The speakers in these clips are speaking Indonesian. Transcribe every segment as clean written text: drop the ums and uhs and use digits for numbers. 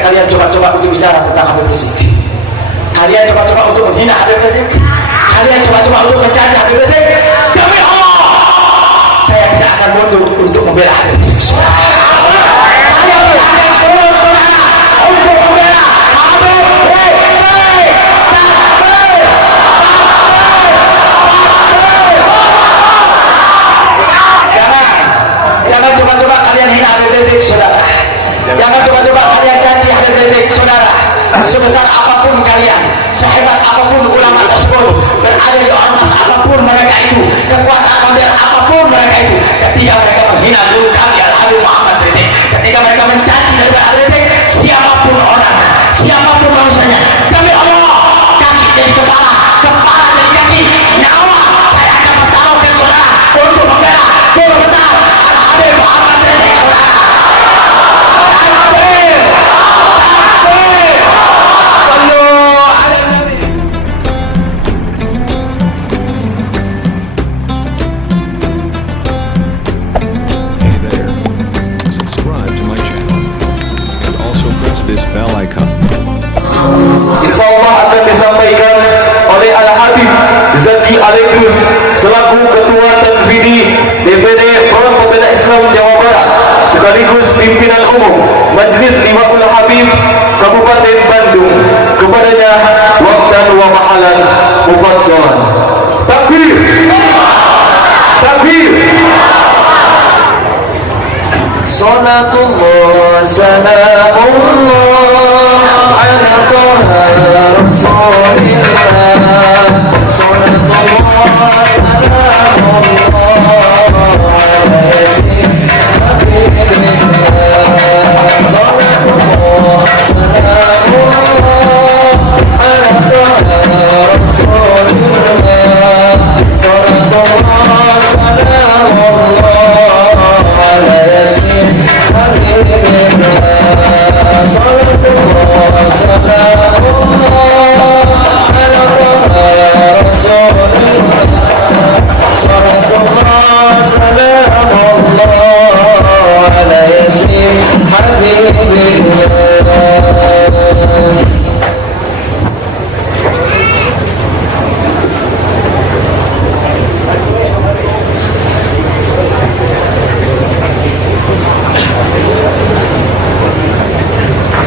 kalian coba-coba untuk bicara tentang Habib Rizik, kalian coba-coba untuk menghina Habib Rizik, kalian coba-coba untuk mencaci Habib Rizik, demi Allah saya tidak akan mundur untuk membela Habib Rizik. Saya tidak akan mundur untuk membela Habib Rizik. Jangan coba-coba kalian hina Habib Rizik, saudara. Jangan coba-coba kalian caci Habib Rizik, saudara. Sebesar apapun kalian, sehebat apapun ulama tersebut, berada di ormas apapun mereka itu, kekuatan model apapun mereka itu, ketika mereka menghina guru kami Al-Habib Muhammad Rizik, ketika mereka mencaci dari Habib Rizik, siapapun orangnya, siapapun manusianya, demi Allah, kaki jadi kepala, kepala jadi kaki, nyawa saya akan bertaruhkan saudara untuk membela guru besar Al-Habib Muhammad Rizik, saudara. This bell icon. Insya Allah akan disampaikan oleh Al-Habib Zaki Alegus selaku Ketua Tanfidi DPD Front Pembela Islam Jawa Barat sekaligus pimpinan umum Majlis Limaul Habib Kabupaten Bandung. Kepadanya waktan wa mahalan mufaddal. Takbir! Takbir! Salatullah salamullah ala Taha Rasulillah. Salatullah salamullah ala Yasin Habibillah. Salatullah salamullah ala Taha Rasulillah. Salatullah salamullah ala Yasin Habibillah. Salatullah salamullah ala Taha Rasulillah. Salatullah salamullah ala Yasin Habibillah.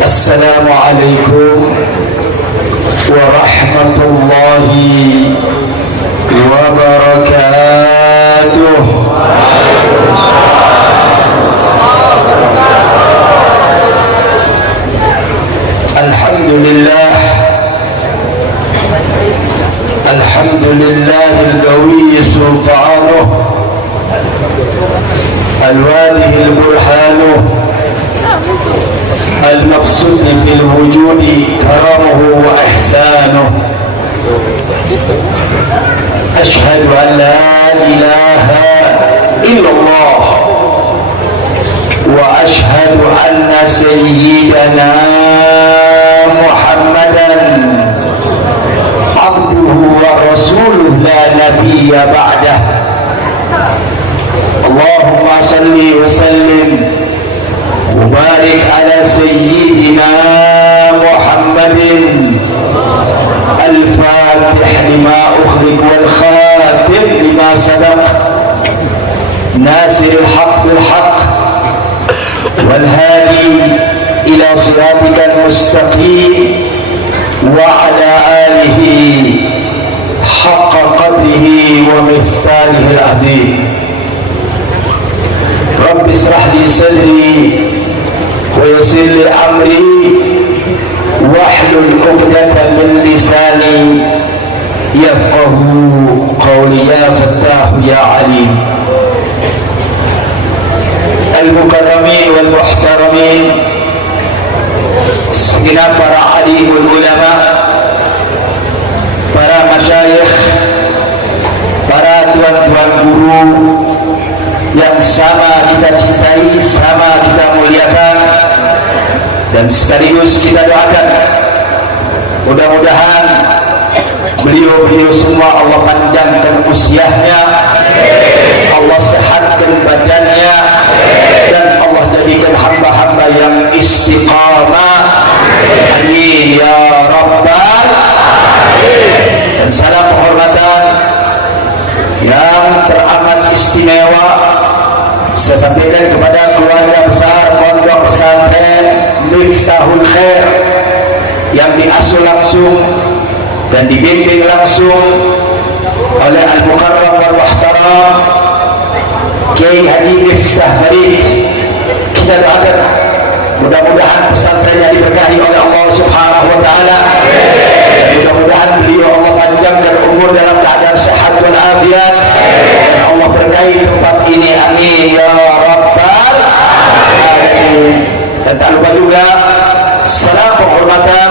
Assalamualaikum warahmatullahi wabarakatuh. Alhamdulillah, alhamdulillahil qawi sultanuh, alwadihil burhanuh, المقصود في الوجود كرمه وإحسانه. أشهد أن لا إله إلا الله وأشهد أن سيدنا محمدا عبده ورسوله لا نبي بعده. اللهم صل وسلم وبارك على سيدنا محمد الفاتح لما أخرج والخاتم لما سبق ناصر الحق بالحق والهادي إلى صراطك المستقيم وعلى آله حق قدره ومثاله العظيم. رب اشرح لي صدري ويسر لي أمري واحلل عقدة من لساني يفقه قولي يا فتاح يا عليم. المكرمين والمحترمين, segenap para alimul ulama, para masyayikh, para tuan-tuan guru yang sama kita cintai, sama kita muliakan, dan sekaligus kita doakan mudah-mudahan beliau-beliau semua Allah panjangkan usianya, Allah sehatkan badannya, dan Allah jadikan hamba-hamba yang istiqamah yang diasuh langsung dan dibimbing langsung oleh Al-Mukarram wal Muhtaram Kiai Haji Miftah Farid. Kita doakan mudah-mudahan pesantrennya diberkahi oleh Allah Subhanahu wa taala. Mudah-mudahan beliau Allah panjangkan umur dalam keadaan sehat wal afiat dan Allah berkahi tempat ini, amin ya rabbal alamin. Dan tak lupa juga salam penghormatan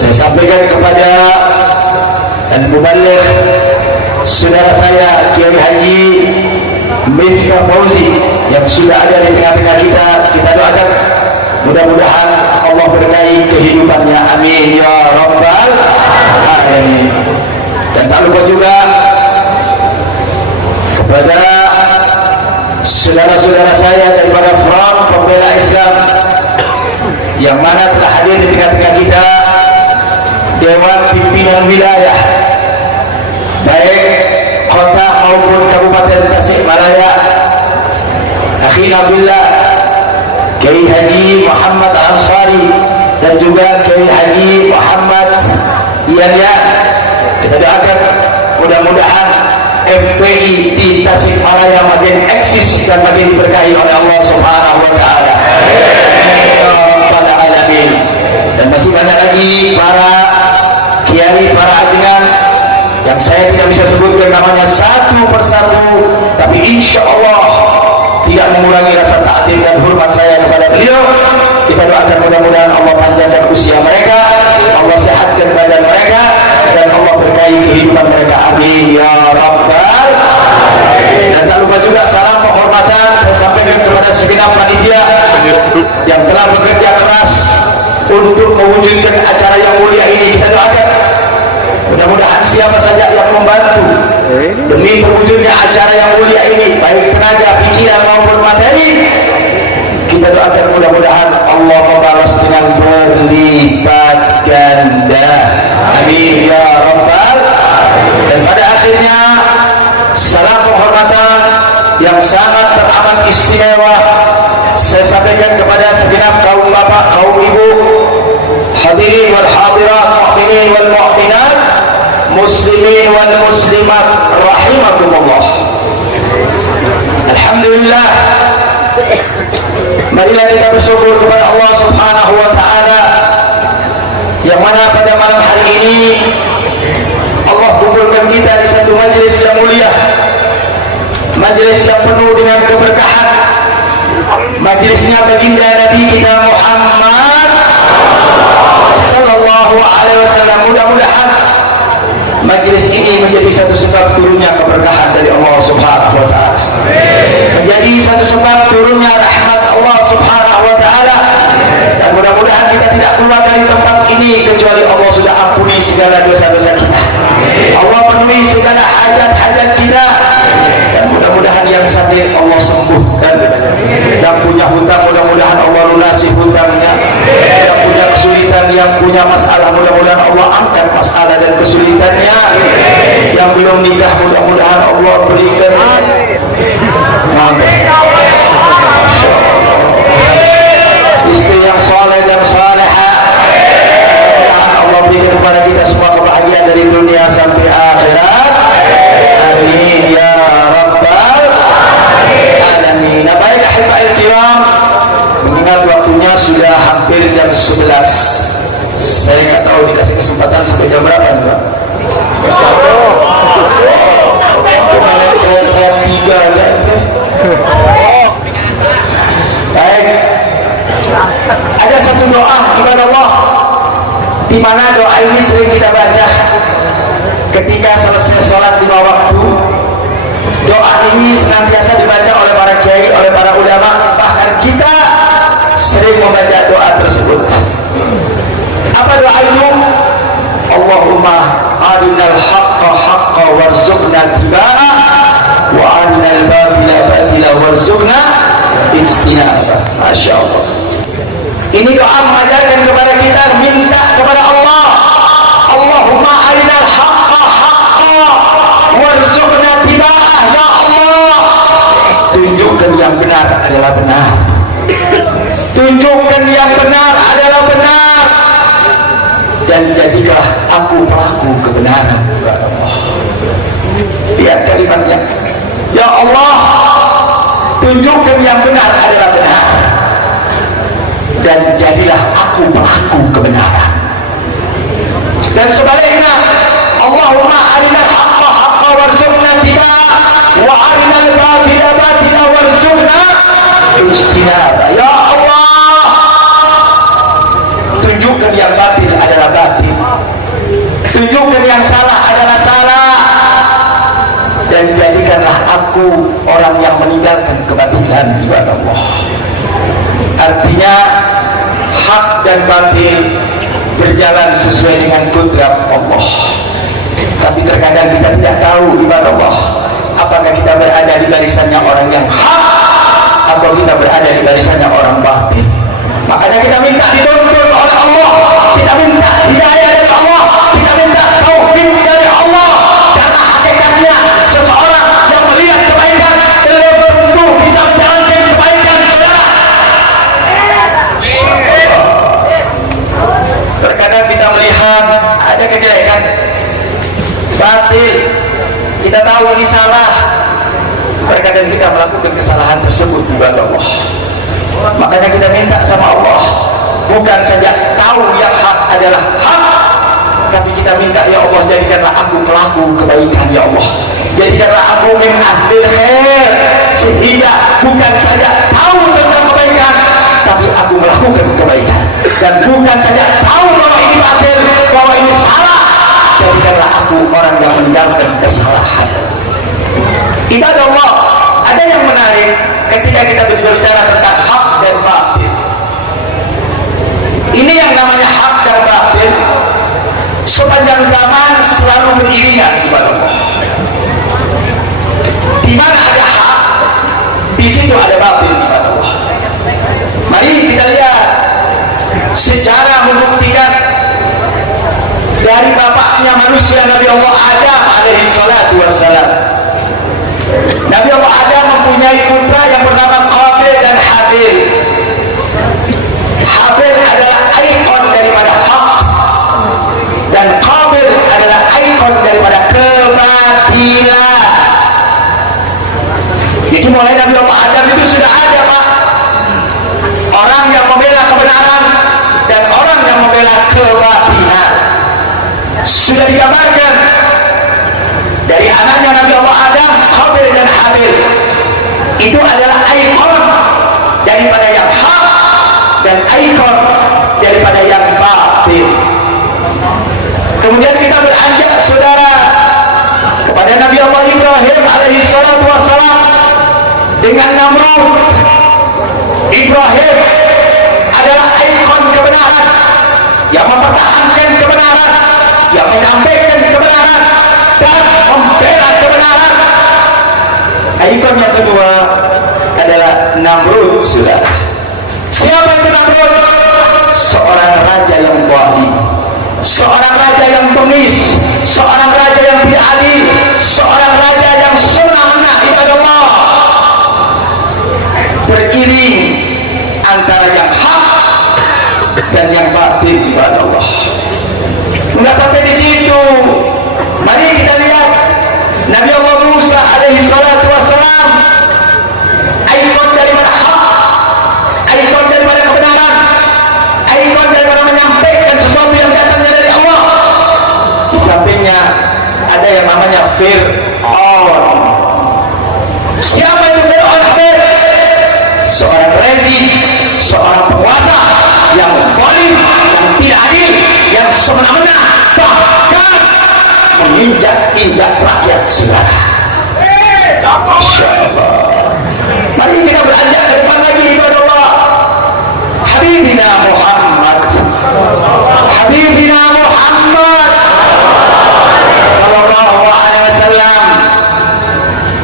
saya sampaikan kepada dan mubaligh saudara saya Kiai Haji Miftah Fauzi yang sudah ada di tengah-tengah kita. Kita doakan mudah-mudahan Allah berkahi kehidupannya, amin ya rabbal alamin. Dan tak lupa juga kepada saudara-saudara saya daripada Front Pembela Islam yang mana telah hadir di tengah-tengah kita, Dewan Pimpinan Wilayah baik kota maupun Kabupaten Tasikmalaya, akhina billah Kiai Haji Muhammad Ansari dan juga Kiai Haji Muhammad Ianya. Kita doakan mudah-mudahan FPI di Tasikmalaya makin eksis dan makin diberkahi oleh Allah Subhanahu wa taala. Pada alamin. Dan masih banyak lagi para kiai, para ajengan yang saya tidak bisa sebutkan namanya satu persatu, tapi insya Allah tidak mengurangi rasa takdir dan hormat saya kepada beliau. Kita doakan mudah-mudahan Allah panjangkan usia mereka, Allah sehatkan badan mereka, dan Allah berkahi kehidupan mereka, amin ya rabbal alamin. Dan tak lupa juga salam penghormatan saya sampaikan kepada segenap panitia yang telah bekerja keras untuk mewujudkan acara yang mulia ini. Kita doakan mudah-mudahan siapa saja yang membantu demi terwujudnya acara yang mulia ini, baik tenaga, pikiran maupun materi, kita doakan mudah-mudahan Allah membalas dengan berlipat ganda, amin ya rabbal alamin. Dan pada akhirnya salam penghormatan yang sangat teramat istimewa saya sampaikan kepada segenap kaum bapak, kaum ibu, hadirin wal hadirat, mu'minin wal mu'minat, muslimin wal muslimat rahimakumullah. Alhamdulillah, marilah kita bersyukur kepada Allah Subhanahu wa taala yang mana pada malam hari ini Allah kumpulkan kita di satu majelis yang mulia, majelis yang penuh dengan keberkahan, majelisnya baginda Nabi kita Muhammad sallallahu alaihi wasallam. Mudah-mudahan majelis ini menjadi satu sebab turunnya keberkahan dari Allah Subhanahu wa taala, menjadi satu sebab turunnya rahmat Allah Subhanahu wa taala, dan mudah-mudahan kita tidak keluar dari tempat ini kecuali Allah sudah ampuni segala dosa-dosa kita, Allah penuhi segala hajat-hajat kita, dan mudah-mudahan yang sakit Allah sembuhkan, yang punya hutang mudah-mudahan Allah lunasi hutangnya, yang punya kesulitan, yang punya masalah mudah-mudahan Allah angkat masalah dan kesulitannya, yang belum nikah mudah-mudahan Allah berikan istri yang soleh dan salehah, Allah berikan kepada kita semua kebahagiaan dari dunia sampai akhirat, amin ya rabbal alamin. Baik ahibahil kiram, mengingat waktunya sudah hampir jam 11, saya nggak tahu dikasih kesempatan sampai jam berapa nih Pak? Kayak 3 aja. Baik, ada satu doa kepada Allah di mana doa ini sering kita baca ketika selesai sholat 5 waktu. Doa ini senantiasa dibaca oleh para kiai, oleh para ulama, bahkan kita sering membaca doa tersebut. Apa doa itu? Allahumma arinal haqqa haqqa warzuqna tiba'ah wa arinal batila batila warzuqna ijtinabah. Masya Allah. Ini doa mengajarkan kepada kita minta kepada Allah, Allahumma arinal haqqa haqqa warzuqna tiba'ah. Ya Allah, tunjukkan yang benar adalah benar, tunjukkan yang benar adalah benar, dan jadilah aku pelaku kebenaran. Ya Allah, lihat kalimatnya, ya Allah, tunjukkan yang benar adalah benar dan jadilah aku pelaku kebenaran. Dan sebaliknya, Allahumma arinal haqqa haqqa warzuqna ittiba'ah wa arinal batila batila warzuqna ijtinaba. Ya Allah, tunjukkan yang batil adalah batil, tunjukkan yang salah adalah salah, dan jadikanlah aku orang yang meninggalkan kebatilan. Ya Allah, artinya hak dan batil berjalan sesuai dengan kodrat Allah. Tapi terkadang kita tidak tahu, ibadah Allah, apakah kita berada di barisannya orang yang hak atau kita berada di barisannya orang batil. Makanya kita minta dituntun oleh Allah, kita minta hidayah dari Allah, kita minta taufik dari Allah. Karena hakikatnya seseorang yang melihat kebaikan belum tentu bisa menjalankan kebaikan, saudara. Terkadang kita melihat ada kejelekan batil, kita tahu ini salah, terkadang kita melakukan kesalahan tersebut di hadapan Allah. Makanya kita minta sama Allah, bukan saja tahu yang hak adalah hak, tapi kita minta, ya Allah, jadikanlah aku pelaku kebaikan. Ya Allah, jadikanlah aku min ahlil khair, sehingga bukan saja tahu tentang kebaikan, tapi aku melakukan kebaikan. Dan bukan saja tahu bahwa ini batil, bahwa ini salah, jadikanlah aku orang yang meninggalkan kesalahan. Ibadah Allah, ada yang menarik ketika kita berbicara tentang hak dan batil. Ini yang namanya hak dan batil sepanjang zaman selalu beriringan. Ibadah Allah, di mana ada hak, di situ ada batil. Ibadah Allah, mari kita lihat secara membuktikan dari bapaknya manusia, Nabi Allah Adam alaihi salatu wassalam. Nabi Allah Adam mempunyai putra yang bernama Qabil dan Habil. Habil adalah ikon daripada hak, dan Qabil adalah ikon daripada kebatilan. Jadi mulai Nabi Allah Adam itu sudah ada, Pak, orang yang membela kebenaran dan orang yang membela kebatilan. Sudah digambarkan dari anaknya Nabi Allah Adam, Qabil dan Habil. Itu adalah ikon daripada yang hak dan ikon daripada yang batil. Kemudian kita beranjak, saudara, kepada Nabi Allah Ibrahim alaihi salatu wassalam dengan Namrud. Ibrahim adalah ikon kebenaran, yang mempertahankan kebenaran, yang menyampaikan kebenaran dan membela kebenaran. Ikon yang kedua adalah Namrud, saudara. Siapa itu Namrud? Seorang raja yang zalim, seorang raja yang bengis, seorang raja yang tidak adil, seorang raja yang semena-mena. Ibadah Allah, beriring antara yang hak dan yang batil. Ibadah Allah, enggak sampai di situ. Mari kita lihat Nabi Allah Musa alaihi salatu wassalam, ikon daripada hak, ikon daripada kebenaran, ikon daripada menyampaikan sesuatu yang datangnya dari Allah. Di sampingnya ada yang namanya Fir'aun. Siapa itu Fir'aun? Seorang rezim, seorang penguasa yang zalim, yang tidak adil, yang semena-mena, bahkan menginjak-injak rakyat, saudara. Masya Allah. Mari kita beranjak ke depan lagi. Ibadah Allah, Habibina Muhammad, Habibina Muhammad sallallahu alaihi wasallam,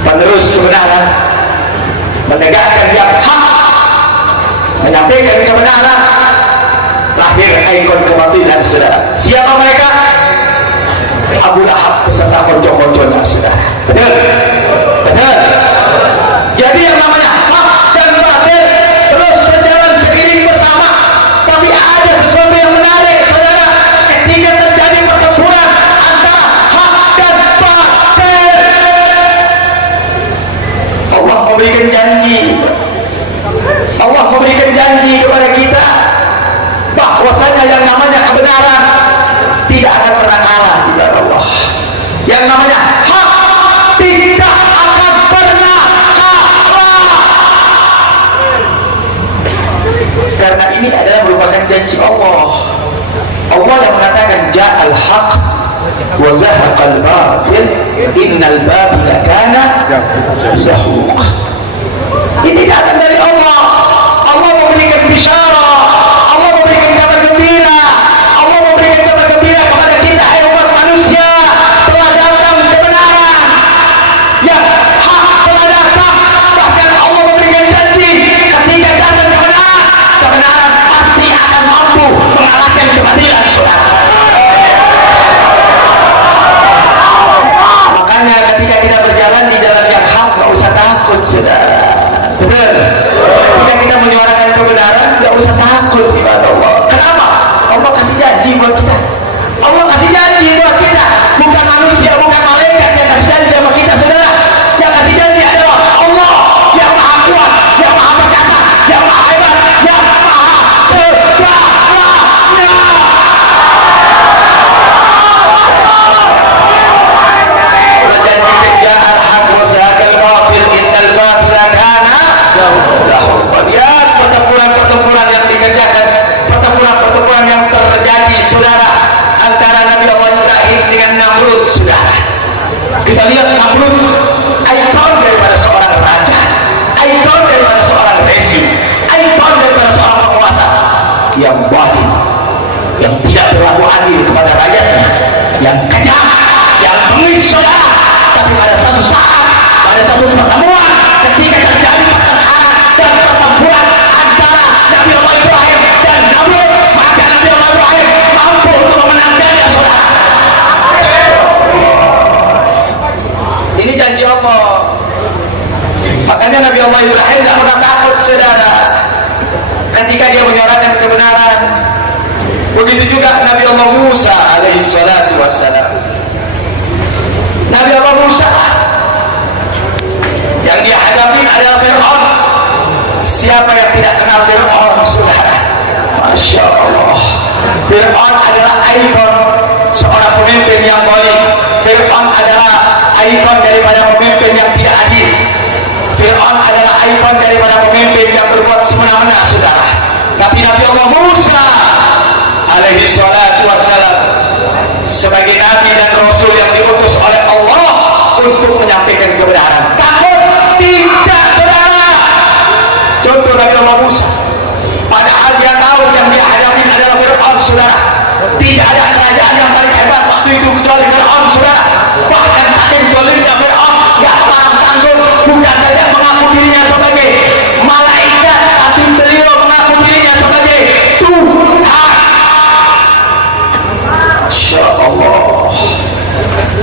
penerus kebenaran, menegakkan yang hak, menyampaikan kebenaran. Lahir ikon kebatilan, saudara. Siapa mereka? Abu Lahab beserta konco-konconya, saudara. Betul? Betul? Jadi yang namanya hak dan batil terus berjalan seiring bersama. Tapi ada sesuatu yang menarik, saudara. Ketika yang namanya kebenaran tidak akan pernah kalah di hadapan Allah. Yang namanya hak tidak akan pernah kalah. Karena ini adalah merupakan janji Allah. Allah yang mengatakan ja'al haq wa zahaqal batil innal batila kana zahuq. Ini datang dari Allah. Allah memberikan bisyarah, Allah memberikan kabar gembira, Allah memberikan kabar gembira kepada kita hai umat manusia, telah datang kebenaran. Yang hak telah datang. Bahkan Allah memberikan janji ketika datang kebenaran, kebenaran pasti akan mampu mengalahkan kebatilan, saudara. Makanya ketika kita berjalan di jalan yang hak, nggak usah takut, saudara. Betul. Ketika kita menyuarakan kebenaran, nggak usah takut kepada Allah. Kenapa? Allah kasih janji buat kita. Allah kasih janji buat kita. Bukan manusia, bukan malaikat yang kasih janji sama kita, saudara. Yang kasih janji adalah Allah yang maha kuat, yang maha perkasa, yang maha hebat, yang maha segalanya. Berjanji ja'al haq wa zahaqal batil innal batila kana zahuqa. Lihat pertempuran-pertempuran yang dikerjakan, pertempuran-pertempuran yang terjadi, saudara, antara Nabi Allah Ibrahim dengan Namrud, saudara. Kita lihat Namrud, ikon daripada seorang raja, ikon daripada seorang rezim, ikon daripada seorang penguasa yang batil, yang tidak berlaku adil kepada rakyatnya, yang kejam, yang bengis, saudara. Tapi pada satu saat, pada satu pertemuan, ketika terjadi pertengkaran dan pertempuran antara Nabi Allah Ibrahim dan Namrud, maka Nabi Allah Ibrahim mampu untuk memenangkannya, saudara. Ini janji Allah. Makanya Nabi Allah Ibrahim tidak pernah takut, saudara, ketika dia menyuarakan kebenaran. Begitu juga Nabi Allah Musa alaihi salatu wassalam. Nabi Allah Musa yang dia hadapi adalah Fir'aun. Siapa yang tidak kenal Fir'aun, saudara? Masya Allah. Fir'aun adalah ikon seorang pemimpin yang zalim. Fir'aun adalah ikon daripada pemimpin yang tidak adil. Fir'aun adalah ikon daripada pemimpin yang berbuat semena-mena, saudara. Tapi Nabi Allah Musa alaihi salatu wassalam sebagai nabi dan rasul yang diutus oleh Allah untuk menyampaikan kebenaran, takut tidak, saudara. Contoh Nabi Allah Musa, padahal dia tahu yang dia hadapi adalah Fir'aun, saudara. Tidak ada kerajaan yang paling hebat waktu itu kecuali Fir'aun, saudara. Bahkan saking zalimnya Fir'aun, gak pernah tanggung. Bukan saja mengaku dirinya sebagai malaikat, tapi beliau mengaku dirinya sebagai Tuhan. Masya Allah.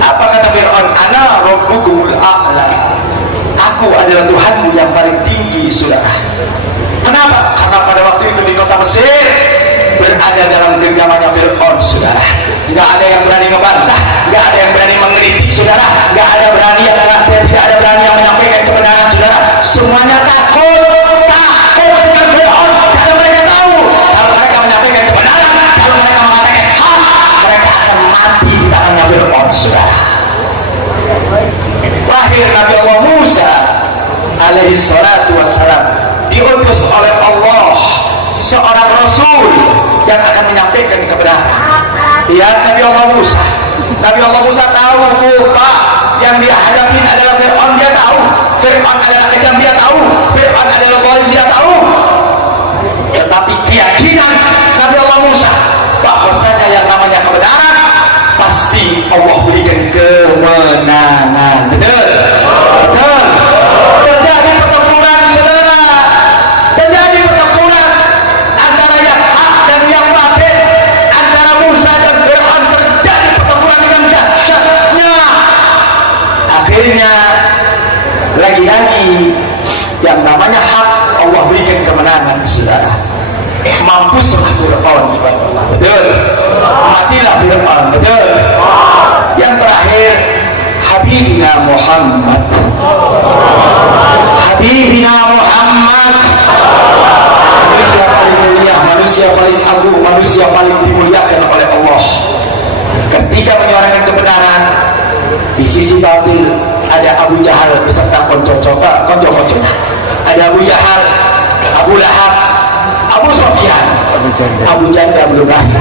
Apa kata Fir'aun? Ana rabbukumul a'la. Aku adalah Tuhanmu yang paling tinggi, saudara. Kenapa? Karena pada waktu itu di kota Mesir berada dalam genggamannya Fir'aun, saudara. Nggak ada yang berani ngebantah, nggak ada yang berani mengkritik, saudara. Nggak ada berani yang tidak ada berani yang menyampaikan kebenaran, saudara. Semuanya takut dengan Fir'aun. Karena mereka tahu kalau mereka menyampaikan kebenaran, kalau mereka mengatakan hak, mereka akan mati di tangannya Fir'aun, saudara. Lahir Nabi Allah Musa alaihi salatu wassalam, diutus oleh Allah seorang rasul yang akan menyampaikan kebenaran. Lihat Nabi Allah Musa. Nabi Allah Musa tahu Pak yang dia hadapi adalah Fir'aun, dia tahu. Fir'aun adalah kejam, dia tahu. Fir'aun adalah zalim, dia tahu. Tetapi keyakinan Nabi Allah Musa bahwasanya yang namanya kebenaran pasti Allah berikan kemenangan. Betul? Betul. Terjadi pertempuran, saudara. Terjadi pertempuran antara yang hak dan yang batil, antara Musa dan Fir'aun. Terjadi pertempuran dengan dahsyatnya. Akhirnya lagi-lagi yang namanya hak Allah berikan kemenangan, saudara. Mampuslah Fir'aun, betul. Matilah Fir'aun, betul. Yang terakhir Habibina Muhammad. Habibina Muhammad, manusia paling mulia, manusia paling agung, manusia paling Abu Janda belum lahir.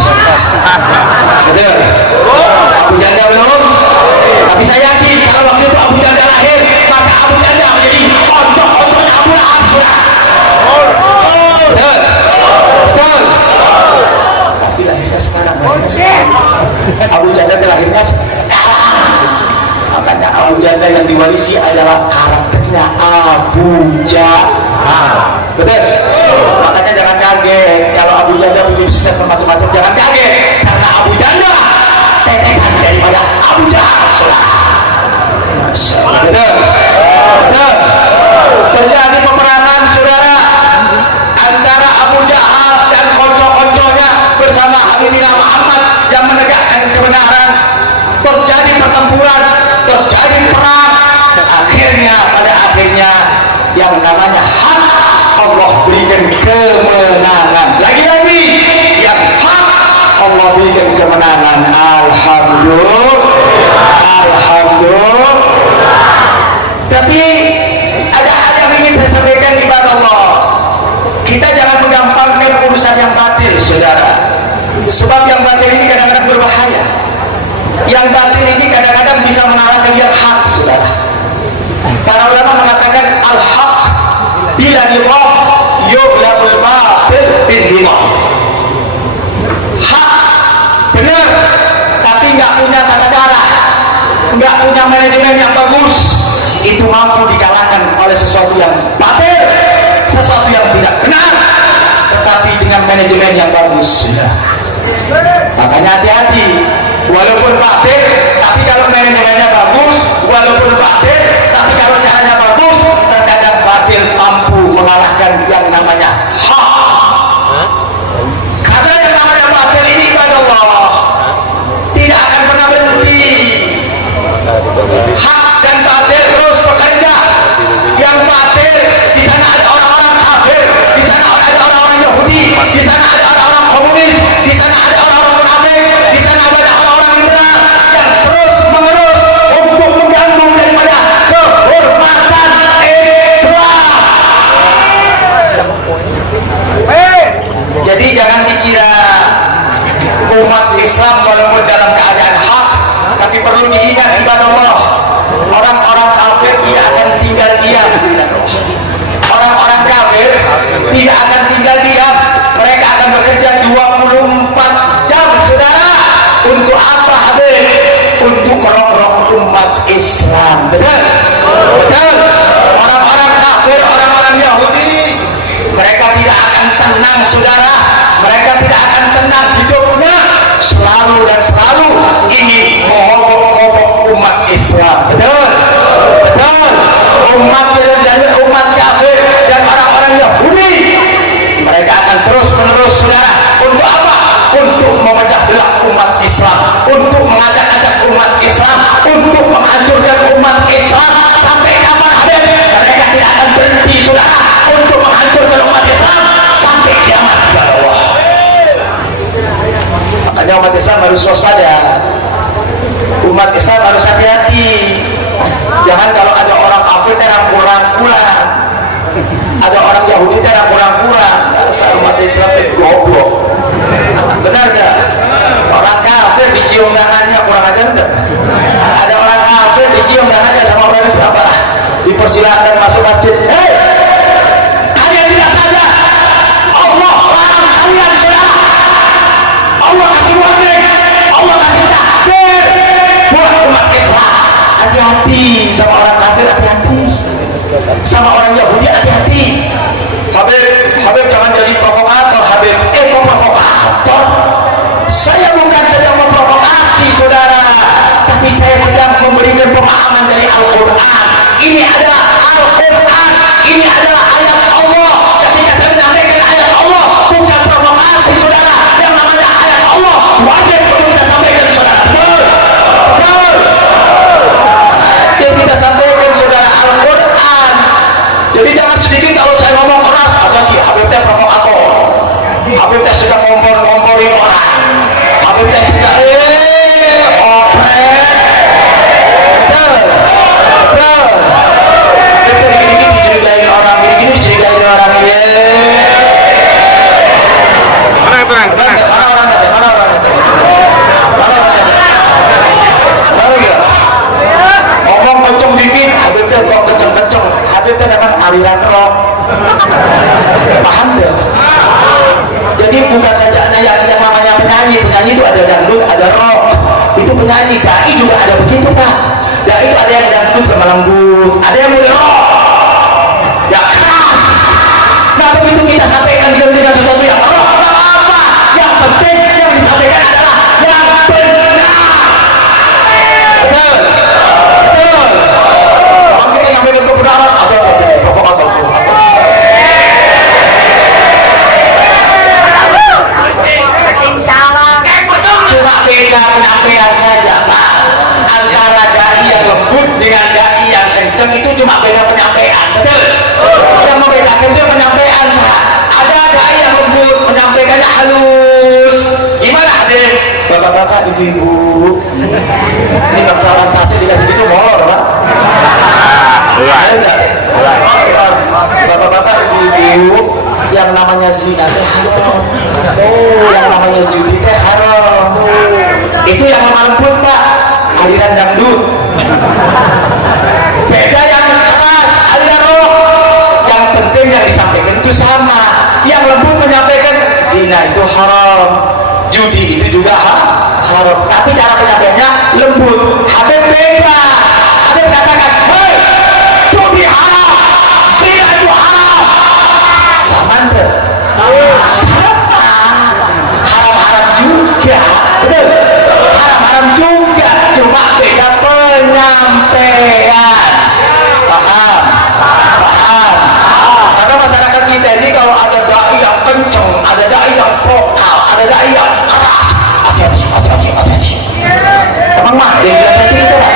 Betul? Abu Janda belum. Tapi saya yakin kalau waktu itu Abu Janda lahir, maka Abu Janda menjadi ontok-ontoknya Abu Lahab sudah. Betul? Betul? Tapi lahirnya sekarang. Abu Janda lahirnya sekarang. Makanya Abu Janda yang diwarisi adalah karakternya Abu Jahal. Betul? Makanya jangan kaget kalau Abu Janda punya step macam-macam, jangan kaget karena Abu Janda tetesan daripada Abu Jahal. Betul? Betul? Terjadi peperangan saudara antara Abu Jahal dan konco-konconya bersama Habibina Muhammad yang menegakkan kebenaran. Terjadi pertempuran, terjadi perang, dan akhirnya pada akhirnya yang namanya hak Allah berikan kemenangan. Lagi-lagi yang hak Allah berikan kemenangan. Alhamdulillah. Alhamdulillah. Tapi ada hal yang ingin saya sampaikan kepada Allah. Kita jangan menggampangkan urusan yang batil, saudara. Sebab yang batil ini kadang-kadang berbahaya. Yang batil ini kadang-kadang bisa mengalahkan yang hak, saudara. Para ulama mengatakan al-haq bila nirah yughlabul batil bin nirah. Hak benar, tapi nggak punya tata cara, nggak punya manajemen yang bagus, itu mampu dikalahkan oleh sesuatu yang batil, sesuatu yang tidak benar, tetapi dengan manajemen yang bagus. Makanya hati-hati. Walaupun batil, tapi kalau manajemennya bagus, walaupun batil, tapi kalau caranya bagus, terkadang batil mampu mengalahkan yang namanya hak. Karena yang namanya batil ini ibadah Allah tidak akan pernah berhenti. Hak dan batil terus bekerja. Yang batil di sana ada orang-orang kafir, di sana ada orang-orang Yahudi, di sana ada orang-orang komunis, di sana ada orang-orang munafik, di sana ada orang-orang liberal yang terus menerus untuk mengganggu daripada kehormatan Islam. Jadi jangan dikira umat Islam walaupun dalam keadaan hak, tapi perlu diingat ibadah Allah. Orang-orang kafir tidak akan tinggal diam. Orang-orang kafir tidak akan tinggal diam. Mereka akan bekerja 24 jam, saudara. Untuk apa, Habib? Untuk merongrong umat Islam. Betul? Betul? Orang-orang kafir, orang-orang Yahudi, mereka tidak akan tenang, saudara. Mereka tidak akan tenang hidupnya. Selalu dan selalu ingin menghobok-hobok umat Islam. Betul? Betul? Umat kafir dan orang-orang Yahudi, mereka akan terus-menerus, saudara. Untuk apa? Untuk memecah belah umat Islam, untuk mengajak-ajak umat Islam, untuk menghancurkan umat Islam. Sampai kapan, Habib? Mereka tidak akan berhenti, saudara, untuk menghancurkan umat Islam sampai kiamat. Ya Allah. Makanya umat Islam harus waspada. Umat Islam harus hati-hati. Jangan kalau ada orang kafir yang kurang-kurang, ada orang Yahudi yang kurang-kurang, dasar umat Islam itu goblok. Benar gak? Orang kafir dicium tangannya kurang ajar enggak? Ada orang kafir dicium tangannya sama orang Islam, dipersilakan masuk masjid. Hei, kalian tidak sadar Allah larang kalian, saudara. Allah kasih warning, Allah kasih takdir buat umat Islam. Hati-hati sama orang kafir, hati-hati sama orang Yahudi, hati-hati. Habib jangan jadi provokator, Habib. Provokator. Saya bukan sedang memprovokasi, saudara, tapi saya sedang memberikan pemahaman dari Al-Quran. Ini adalah Al-Quran, ini adalah ayat Allah. Ketika saya menyampaikan ayat Allah, bukan provokasi, saudara. Yang namanya ayat Allah wajib untuk kita sampaikan, saudara. Betul? Betul? Wajib kita sampaikan, saudara, Al-Quran. Jadi jangan bukan saja yang namanya penyanyi itu ada dangdut, ada rock, itu penyanyi. Dai juga ada begitu Pak. Dai itu ada yang dangdut lemah lembut, ada yang mulai rock ya keras. Nah begitu kita sampaikan dengan sesuatu yang rock, apa yang penting yang disampaikan adalah yang benar. Betul, betul. Kalau kita nyampaikan kebenaran atau cuma beda penyampaian saja Pak. Antara dai yang lembut dengan dai yang kenceng itu cuma beda penyampaian. Betul. Yang membedakan itu penyampaian Pak. Ada dai yang lembut, menyampaikannya halus. Gimana hadir? Bapak-bapak, ibu-ibu. Ini bangsawan Tasik dikasih gitu molor Pak. Bapak-bapak, ibu-ibu, yang namanya zina teh haram. Yang namanya judi teh haram. Itu yang lembut Pak, aliran dangdut. Beda yang keras, aliran rock. Yang penting yang disampaikan itu sama. Yang lembut menyampaikan zina itu haram, judi itu juga haram. Tapi cara penyampaiannya lembut. Habib beda. Habib katakan, hei, judi haram, zina itu haram. Sama ente. Sama. Haram-haram juga. Betul. Haram-haram juga. Cuma beda penyampaian. Paham? Paham. Karena masyarakat kita ini kalau ada dai yang kenceng, ada dai yang vokal, ada dai yang keras, hati-hati, hati-hati, hati-hati. Emang mah yang bilang hati itu Pak.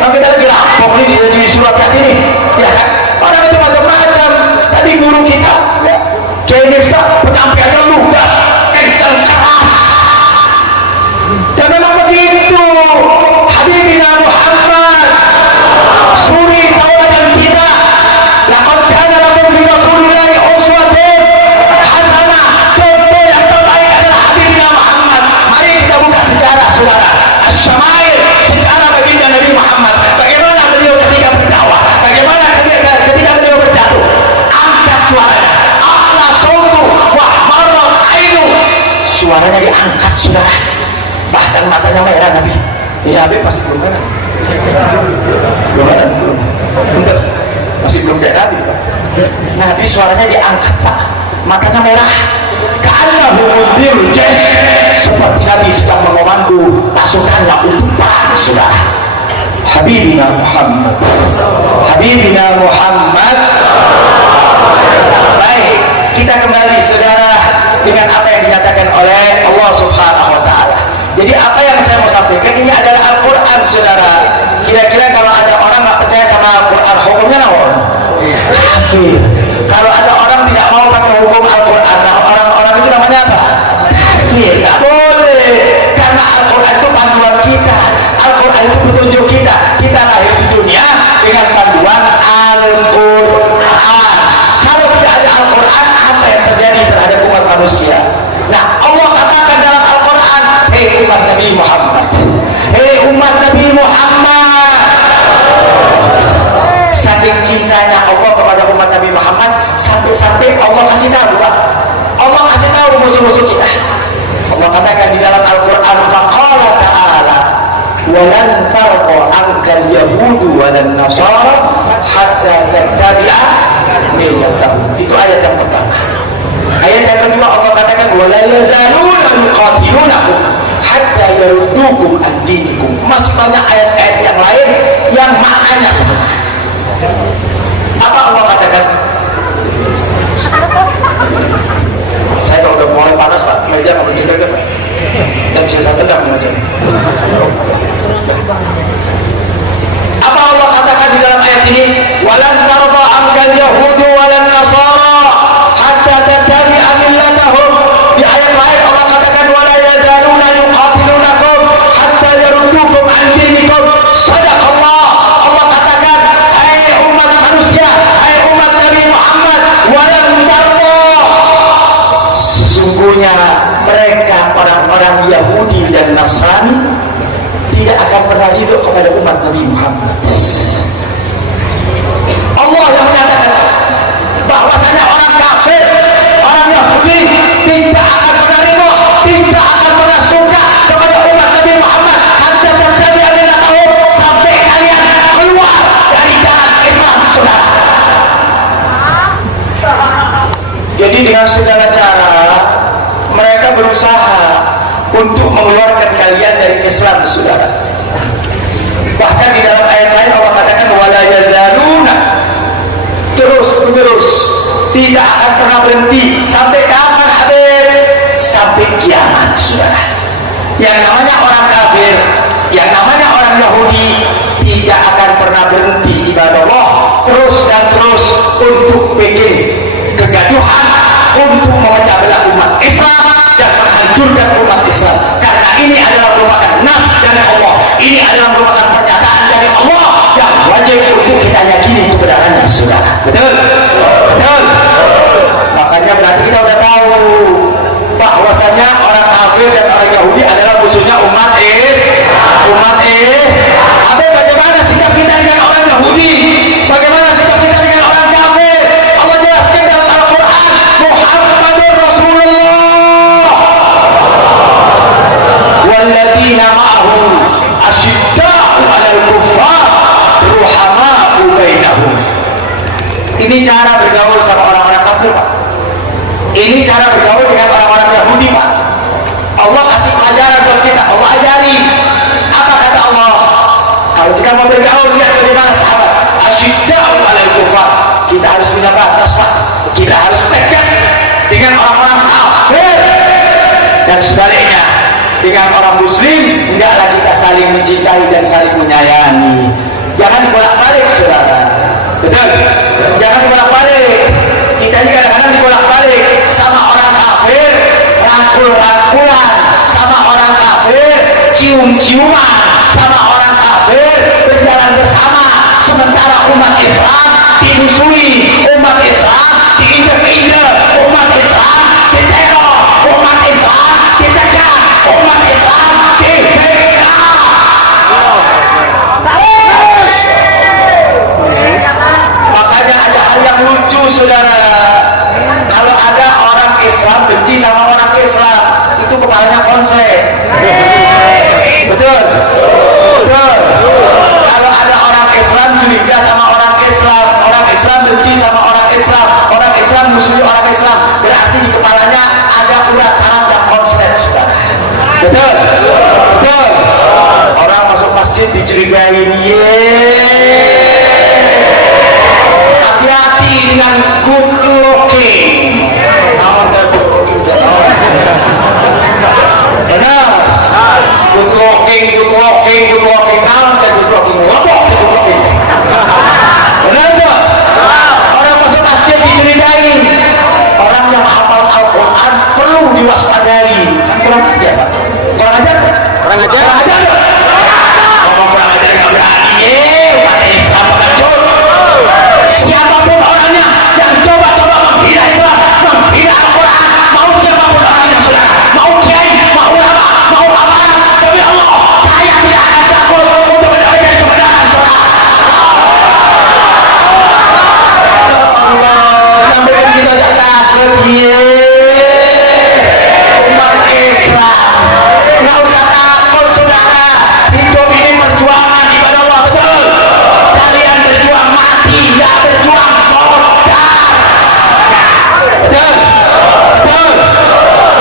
Emang kita lagi rampok nih di surat hati ini. Ya kan? Orang itu macam-macam. Tadi guru kita, ya, Kiai Miftah, penyampaiannya lugas, kenceng, keras. Dan memang begitu. Habibina Muhammad, suri tauladan kita. Laqad kana lakum fi Rasulillahi uswatun hasanah. Contoh yang terbaik adalah Habibina Muhammad. Mari kita buka sejarah saudara. As-Syama'il, sejarah baginda Nabi Muhammad. Bagaimana beliau ketika berdakwah, bagaimana ketika beliau berjatuh. Angkat suaranya. A'la sautu wa marrat ainu. Suaranya diangkat saudara. Bahkan matanya merah Nabi. Ini Habib pasti belum merah. Belum ada, belum. Betul. Masih belum kayak Nabi Pak. Nabi suaranya diangkat Pak. Matanya merah. Ka'annahu mudhir jaysh. Seperti Nabi sedang mengomandu pasukannya untuk perang saudara. Habibina Muhammad. Habibina Muhammad. Baik, kita kembali saudara dengan apa yang dinyatakan oleh Allah Subhanahu wa taala. Jadi apa yang saya mau sampaikan ini adalah Al-Quran saudara. Kira-kira kalau ada orang nggak percaya sama Al-Quran, hukumnya naon? Kafir. Kalau ada orang tidak mau pakai hukum Al-Quran, nah orang-orang itu namanya apa? Kafir. Nggak boleh. Karena Al-Quran itu panduan kita. Al-Quran itu petunjuk kita. Kita lahir di dunia dengan panduan Al-Quran. Kalau tidak ada Al-Quran, apa yang terjadi terhadap umat manusia? Nah, Allah katakan dalam Al-Quran, hei umat Nabi Muhammad, hei umat Nabi Muhammad. Saking cintanya Allah kepada umat Nabi Muhammad, sampai-sampai Allah kasih tahu Pak. Allah kasih tahu musuh-musuh kita. Allah katakan di dalam Al-Quran, faqala ta'ala, walan tarqa ankal yahudu walan nasara hatta tattabi'a millatahum. Itu ayat yang pertama. Ayat yang kedua Allah katakan wala yazaluna yuqatilunakum hatta yaruddukum an dinikum. Masih banyak ayat-ayat yang lain yang maknanya sama. Apa Allah katakan? Saya kalau udah mulai panas Pak, meja nggak boleh dijaga Pak. Tidak bisa saya tegak meja. Apa Allah katakan di dalam ayat ini? Walan tarda ankal yahudu walan nasara hatta tattabi'a millatahum. Di ayat lain Allah katakan wala yazaluna yuqatilunakum hatta yaruddukum an dinikum. Sadaqallah. Allah katakan, hai umat manusia, hai umat Nabi Muhammad, walan tarda. Sesungguhnya mereka orang-orang Yahudi dan Nasrani tidak akan pernah hidup kepada umat Nabi Muhammad. Allah yang menyatakan bahwasanya orang kafir, orang Yahudi Jadi dengan segala cara mereka berusaha untuk mengeluarkan kalian dari Islam, saudara. Bahkan di dalam ayat lain Allah katakan wala yazaluna, terus menerus, tidak akan pernah berhenti. Sampai kapan Habib? Sampai kiamat, saudara. Yang namanya orang kafir, yang namanya orang Yahudi tidak akan pernah berhenti ibadah Allah terus dan terus untuk bikin kegaduhan, untuk memecah belah umat Islam dan menghancurkan umat Islam. Karena ini adalah merupakan nas dari Allah, ini adalah merupakan pernyataan dari Allah yang wajib untuk kita yakini kebenarannya, saudara. Betul? Betul? Makanya berarti kita udah tahu bahwasanya orang kafir dan orang Yahudi adalah musuhnya umat Tapi bagaimana sikap kita dengan orang Yahudi? Bagaimana sikap kita dengan orang kafir? Allah jelaskan dalam Al-Quran, Muhammadur Rasulullah walladzina ma'ahu asyidda'u 'alal kuffar ruhama'u bainahum. Ini cara bergaul sama orang-orang kafir, Pak. Ini cara bergaul dengan orang-orang Yahudi, Pak. Allah kasih pelajaran buat kita, Allah ajari. Apa kata Allah? Kalau kita mau bergaul, lihat bagaimana sahabat. Asyidda'u 'alal kuffar. Kita harus punya batas, Pak. Kita harus tegas dengan orang-orang kafir. Dan sebaliknya, dengan orang muslim, hendaklah kita saling mencintai dan saling menyayangi. Jangan bolak-balik, saudara. Betul? Jangan bolak-balik. Kita ini kadang-kadang dibolak-balik sama orang kafir, rangkul-rangkulan, sama orang kafir, cium-ciuman, sama orang kafir, berjalan bersama. Sementara umat Islam dimusuhi, umat Islam diinjak-injak, umat Islam diteror, umat Islam ditekan, umat Islam dibela. Makanya ada hal yang lucu, saudara. Kalau ada orang Islam benci sama orang Islam, itu kepalanya konslet. Betul? Betul. Kalau ada orang Islam curiga sama orang Islam benci sama orang Islam musuhi orang Islam, berarti di kepalanya ada urat saraf yang konslet, saudara. Betul? Betul. Orang masuk masjid dicurigain, hati-hati dengan good looking. Benar. Good looking. Namun good looking. Benar tuh? Orang masuk masjid dicurigain. Orang yang hafal Al-Quran perlu diwaspadai. Kan kurang ajar, Pak. Kurang ajar? Kurang ajar. Ngomong kurang ajar nggak berani. Umat Islam kecut. Siapapun orangnya yang coba-coba menghina Islam, menghina Al-Quran, mau siapapun orangnya, saudara, mau kiai, mau ulama, mau aparat, demi Allah, saya tidak akan takut untuk mendapatkan kebenaran, saudara. Allah, yang bikin kita tidak takut, umat Islam, nggak usah takut, saudara. Hidup ini perjuangan ibadah Allah, betul? Kalian berjuang mati, nggak berjuang modal. Betul? Betul?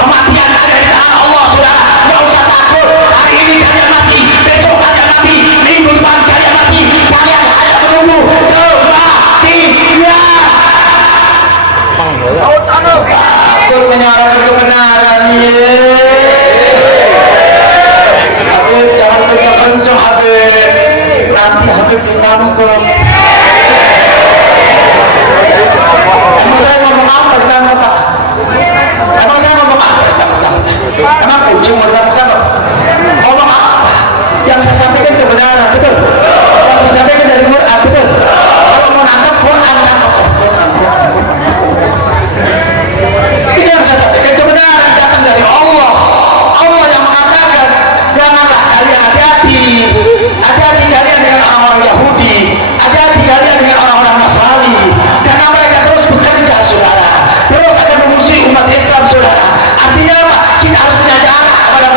Kematian ada di tangan Allah, saudara. Nggak usah takut. Hari ini kalian mati, besok kalian mati, minggu depan kalian mati. Kalian hanya menunggu kematian. Takut menyuarakan kebenaran. Habib, jangan kencang-kencang, Habib. Nanti Habib ditangkap. Emang saya ngomong apa ditangkap, Pak? Emang saya ngomong apa ditangkap? Emang kucing mau ditangkap? Ngomong apa? Yang saya sampaikan kebenaran, betul? Yang saya sampaikan dari Quran, betul? Kalau mau nangkap Quran, nangkap Quran. Itu yang saya sampaikan kebenaran datang dari Allah. Allah yang mengatakan, janganlah kalian hati-hati kalian dengan orang-orang Yahudi, hati-hati kalian dengan orang-orang Nasrani, karena mereka terus bekerja, saudara, terus akan memusuhi umat Islam, saudara. Artinya apa? Kita harus punya jarak kepada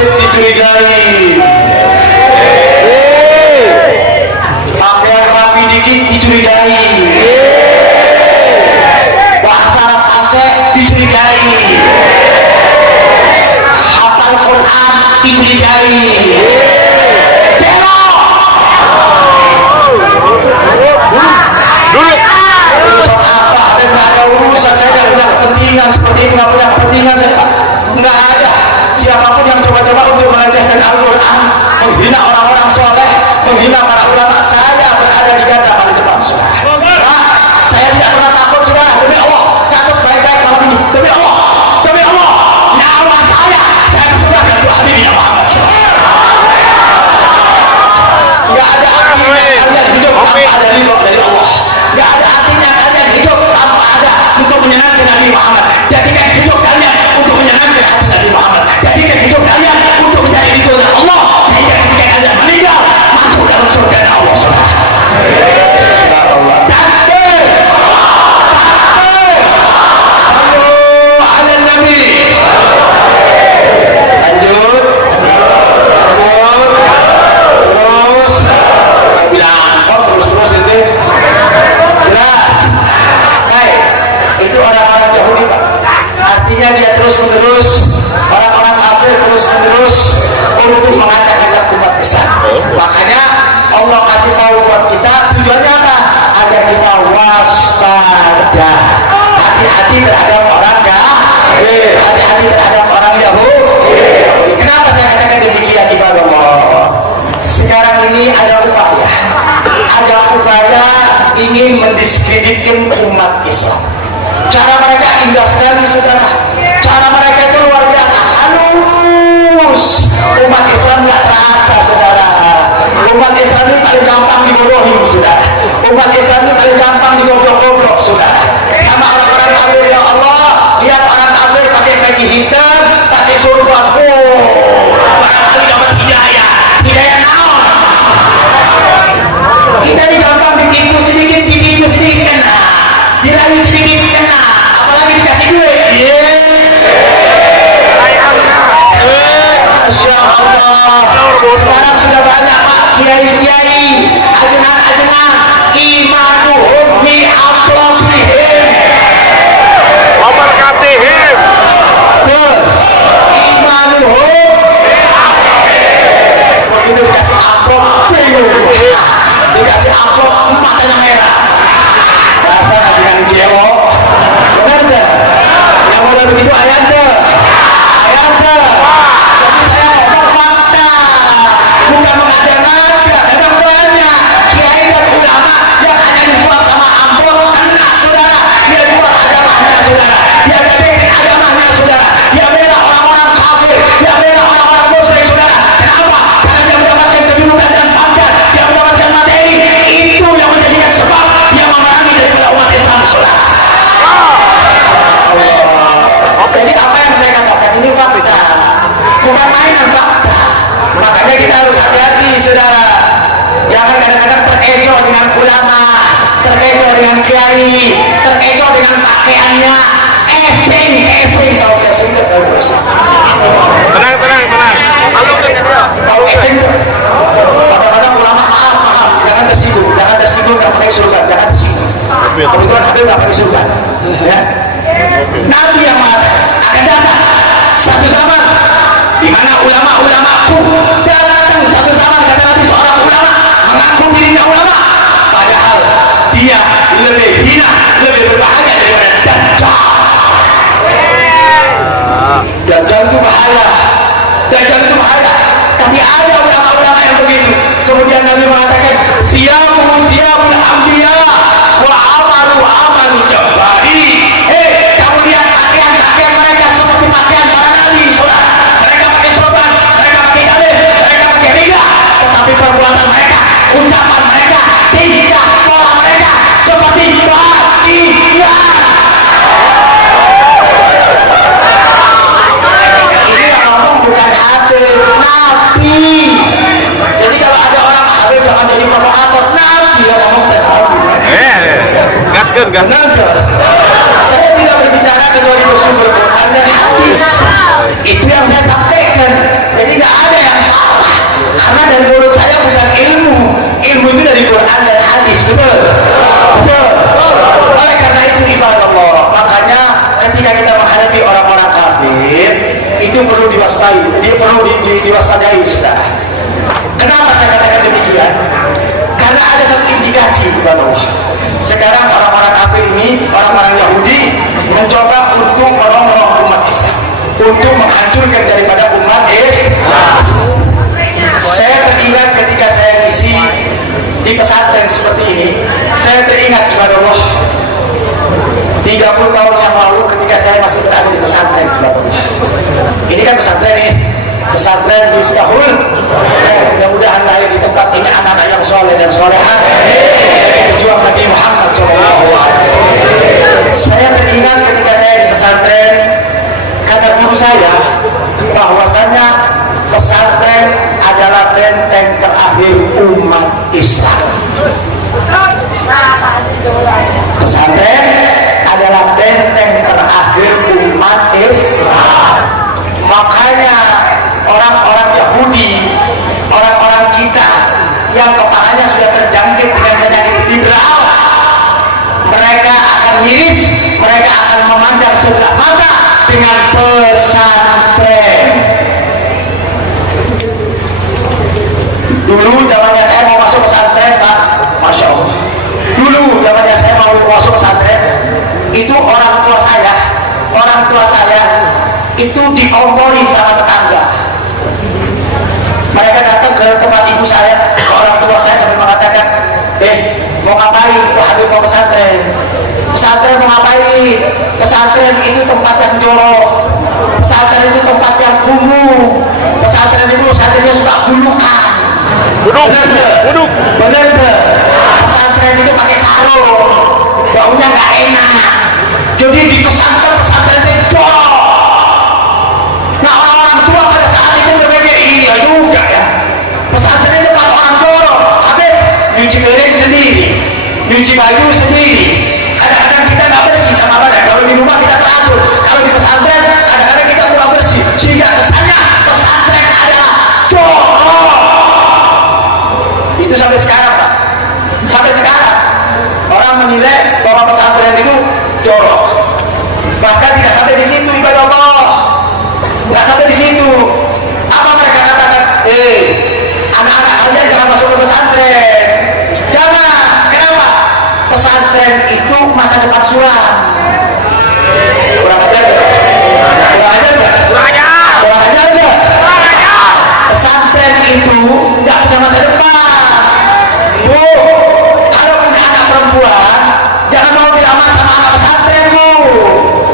Habib dicurigai, pakaian rapi dikit dicurigai, bahasa Arab fasih dicurigai, hafal Quran dicurigai. Urusan apa dan nggak ada urusan, saya nggak punya kepentingan seperti itu, nggak punya kepentingan saya, nggak ada. Siapapun yang coba-coba untuk mengajarkan Al-Quran, menghina orang-orang soleh, menghina para ulama, saya berada di garda paling depan, saudara. Nah, saya tidak pernah takut, saudara. Demi Allah, catat baik-baik malam ini. Demi Allah, nyawa saya persembahkan untuk Habibina Muhammad. Nggak ada artinya kalian hidup tanpa ada ridho dari Allah. Nggak ada artinya kalian hidup tanpa ada untuk menyenangkan Nabi Muhammad. Jadikan hidup kalian untuk menyenangkan hati Nabi Muhammad. Jadikan hidup kalian untuk menjadi ridho dari Allah, sehingga ketika kalian meninggal masuk dalam surga Allah. Takbir, sallu ala Nabi. Lanjut, terus bilang terus itu jelas. Baik, itu orang-orang Yahudi, Pak. Artinya dia terus-menerus, orang-orang kafir terus-menerus untuk mengajak-ajak umat Islam. Makanya Allah kasih tahu buat kita, tujuannya apa? Agar kita waspada, hati-hati terhadap orang kafir, hati-hati terhadap orang Yahudi. Kenapa saya katakan demikian, ibadah Allah? Sekarang ini ada upaya ingin mendiskreditkan umat Islam. Cara mereka indah sekali, saudara. Cara mereka itu luar biasa halus. Umat Islam nggak terasa, saudara. Umat Islam ini paling gampang dibodohi, saudara. Umat Islam ini paling gampang digoblok-goblok, saudara. Sama orang-orang kafir, ya Allah, lihat orang kafir pakai baju hitam, pakai surban, barangkali dapat hidayah naon. Kita ini gampang ditipu sedikit kena, dirayu sedikit kena, apalagi dikasih duit. Masya Allah. Sekarang sudah banyak, Pak, kiai-kiai, ajengan-ajengan, imanuhum fi amplopihim, wabarakatuh. imanuhum begitu dikasih amplop, dikasih amplop matanya merah, rasa ajengan gelo. Benar gak? Yang mulai begitu ayat tuh. Jadi saya ngomong fakta, bukan mengada-ngada. Memang banyak kiai dan ulama yang hanya disuap sama amplop kena, saudara. Dia jual agamanya, saudara. Dia gadein agamanya, saudara. Dia bela orang-orang kafir, dia bela orang-orang musyrik, saudara. Kenapa? Karena dia mendapatkan kedudukan dan pangkat, dia mendapatkan materi. Itu yang menjadikan sebab dia memerangi daripada umat Islam, saudara. Jadi apa yang saya katakan ini fakta, bukan mainan, fakta. Makanya kita harus hati-hati, saudara. Jangan kadang-kadang terkecoh dengan ulama, terkecoh dengan kiai, terkecoh dengan pakaiannya. Esing tahu esing itu tahu esing. Tenang. Tahu esing itu. Kadang-kadang ulama maaf, jangan tersinggung, nggak pakai surga, jangan tersinggung. Kebetulan Habib nggak pakai surga, ya. Nabi yang akan datang satu zaman di mana ulama-ulamaku datang satu zaman, kata Nabi, seorang ulama mengaku dirinya ulama, padahal dia lebih hina, lebih berbahaya daripada Dajjal. Dajjal itu bahaya, tapi ada ulama-ulama yang begitu. Kemudian Nabi mengatakan, Thiyabul anbiya wa amalu jabbari. Kamu lihat pakaian mereka seperti pakaian para nabi, saudara. Mereka pakai sorban, mereka pakai dalil, mereka pakai riga, tetapi perbuatan mereka, ucapan mereka, tingkah pola mereka seperti bajingan. Ini yang ngomong bukan Habib, Betul. Betul. Oleh karena itu ibadah Allah, makanya ketika kita menghadapi orang-orang kafir itu perlu diwaspadai, dia perlu diwaspadai sudah. Kenapa saya katakan demikian? Karena ada satu indikasi ibadah Allah. Sekarang orang-orang kafir ini, orang-orang Yahudi mencoba untuk merongrong umat Islam, untuk menghancurkan daripada umat Islam. Saya teringat ketika saya ngisi di pesantren seperti ini, saya teringat ibadah Allah 30 tahun yang lalu ketika saya masih berada di pesantren ibadah Allah. Ini kan pesantren ini, pesantren Miftahul. Mudah-mudahan lahir di tempat ini anak-anak yang soleh dan soleha, pejuang Nabi Muhammad SAW. Saya teringat ketika saya di pesantren, kata guru saya bahwasanya pesantren adalah benteng terakhir umat Islam. Pesantren adalah benteng terakhir umat Islam. Makanya orang-orang Yahudi, orang-orang kita yang kepalanya sudah terjangkit dengan penyakit liberal, mereka akan miris, mereka akan memandang sebelah mata dengan pesantren. Dulu zamannya saya mau masuk pesantren, Pak, Masya Allah. Dulu zamannya saya mau masuk pesantren, itu orang tua saya itu dikomporin sama tetangga. Mereka datang ke tempat ibu saya, ke orang tua saya sambil mengatakan, mau ngapain? Tuh Habib mau pesantren. Pesantren mau ngapain? Pesantren itu tempat yang jorok, pesantren itu tempat yang kumuh, pesantren itu santrinya suka bulukan. Bener. Pesantren itu pakai sarung, baunya nggak enak. Jadi dikesankan pesantren itu jorok. Nah orang-orang tua pada saat itu berpikir, iya juga ya, pesantren itu tempat orang jorok. Habis nyuci piring sendiri, nyuci baju sendiri. Kadang-kadang kita nggak bersih sama badan. Kalau di rumah kita teratur, kalau di pesantren kadang-kadang kita kurang bersih. Sehingga kesannya pesantren adalah jorok. Itu sampai sekarang, Pak. Sampai sekarang orang menilai bahwa pesantren itu jorok. Bahkan tidak sampai di situ ibadah Allah. Nggak sampai di situ. Apa mereka katakan? Anak-anak kalian jangan masuk ke pesantren. Jangan. Kenapa? Pesantren itu masa depan suram. Kurang ajar nggak? Pesantren itu nggak punya masa depan. Bu, kalau punya anak perempuan, jangan mau dilamar sama anak pesantren, Bu.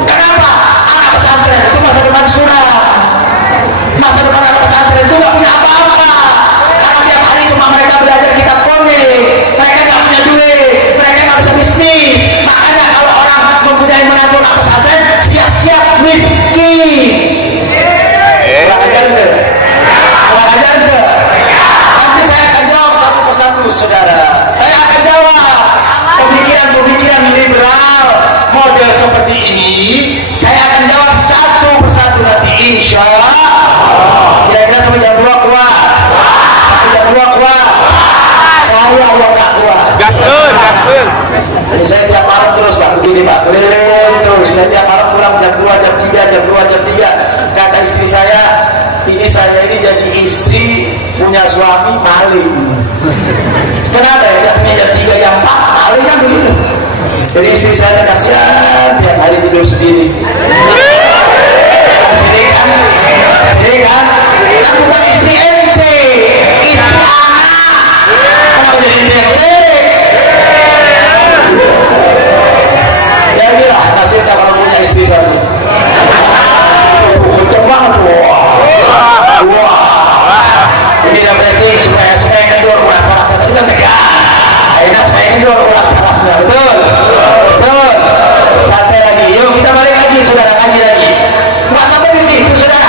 Kenapa? Anak pesantren itu masa depan suram. Masa depan anak pesantren itu nggak punya apa-apa. Karena tiap hari cuma mereka belajar kitab komik. Mereka nggak punya duit, mereka nggak bisa bisnis. Makanya kalau orang mempunyai menantu anak pesantren, siap-siap miskin. Kurang ajar nggak? Kurang ajar nggak? Nanti saya akan jawab satu persatu, saudara. Saya akan jawab pemikiran-pemikiran liberal model seperti ini. Saya akan jawab satu persatu nanti, insya Allah. Kira-kira sampai jam 2 kuat. Sampai jam 2 kuat. Saya yang nggak kuat. Gaskeun. Jadi saya tiap malam terus, Pak, begini, Pak, keliling terus. Saya tiap malam pulang jam 2, jam 3, jam 2, jam 3. Kata istri saya ini jadi istri punya suami maling. Kenapa ya? Jadinya jam 3, jam 4, maling kan begitu. Jadi istri saya kasihan tiap hari tidur sendiri. Sedih kan? Kan bukan istri ente, istri anak. Kenapa jadi ente yang sedih? Ya inilah nasibnya kalau punya istri satu. Kenceng banget, wah. Ini depresi supaya kendor urat sarafnya. Tadi kan tegang. Akhirnya supaya kendor urat sarafnya. Betul. Santai lagi. Yuk kita balik lagi, saudara, ngaji lagi. Nggak sampai di situ, saudara.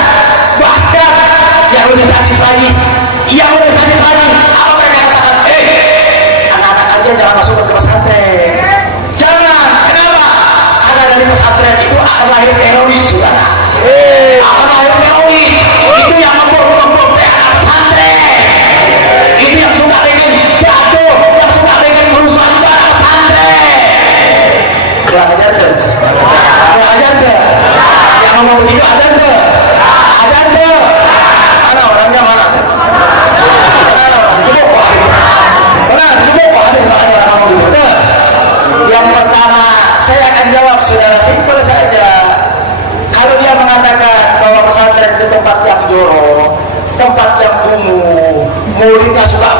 Bahkan yang lebih sadis lagi. Apa mereka katakan? Anak-anak kalian jangan masuk ke pesantren. Jangan. Kenapa? Karena dari pesantren itu akan lahir teroris, saudara. Akan lahir teroris. Itu yang membom anak pesantren. Itu yang suka dengan gaduh, yang suka dengan kerusuhan.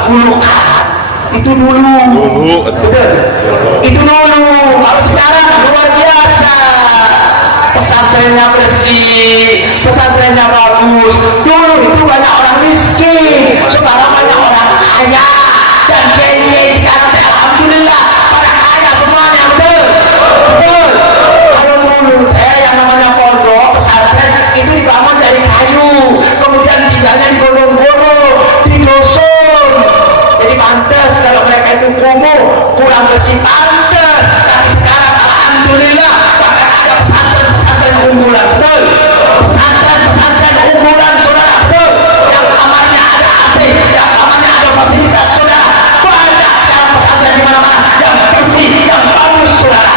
dahulukan. Itu dulu. Betul. Itu dulu. Kalau sekarang luar biasa. Pesantrennya bersih, pesantrennya bagus. Dulu itu banyak orang miskin, sekarang banyak orang kaya. Dan kiai sekarang alhamdulillah pada kaya semuanya, betul. Betul. Kalau dulu yang namanya pondok pesantren itu dibangun dari kayu, kemudian tinggalnya di gorong-gorong, di dusun. Jadi pantas kalau mereka itu kumuh, kurang bersih, pantas. Tapi sekarang alhamdulillah bahkan ada pesantren unggulan, betul. Pesantren unggulan, saudara, betul. Yang kamarnya ada AC, yang kamarnya ada fasilitas, saudara. Banyak sekarang pesantren di mana-mana yang bersih, yang bagus, saudara.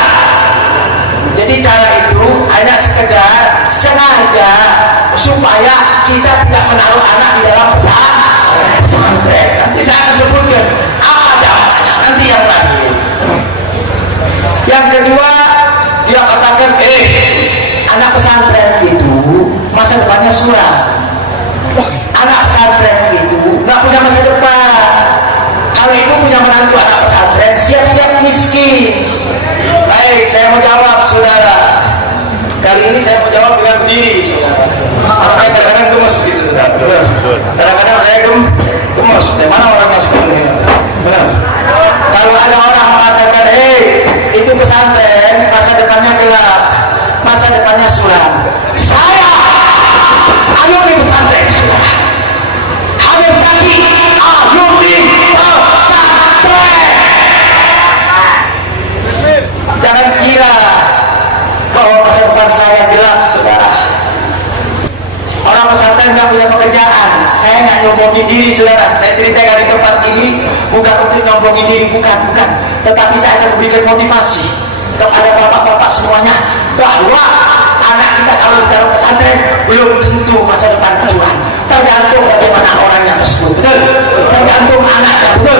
Jadi cara itu hanya sekedar sengaja supaya kita tidak menaruh anak di dalam pesantren. Nanti saya akan sebutkan apa dampaknya nanti yang lahir. Yang kedua, dia katakan, anak pesantren itu masa depannya suram. Anak pesantren itu nggak punya masa depan. Kalau ibu punya menantu anak pesantren, siap-siap miskin. Baik, saya mau jawab, saudara. Kali ini saya mau jawab dengan berdiri, saudara. Karena saya kadang-kadang gemes gitu, saudara. Kadang-kadang saya gemes. Mana orang yang suka ini? Benar. Kalau ada orang mengatakan, itu pesantren, masa depannya gelap, masa depannya suram. Saya alumni pesantren, saudara. Habib Zaki, alumni pesantren. Jangan kira bahwa masa depan saya gelap, saudara. Orang pesantren nggak punya pekerjaan. Saya nggak nyombongin diri, saudara. Saya ceritakan di tempat ini bukan untuk nyombongin diri, bukan. Tetapi saya akan memberikan motivasi kepada bapak-bapak semuanya bahwa anak kita kalau di dalam pesantren belum tentu masa depan cuan. Tergantung bagaimana orangnya tersebut, betul. Tergantung anaknya, betul.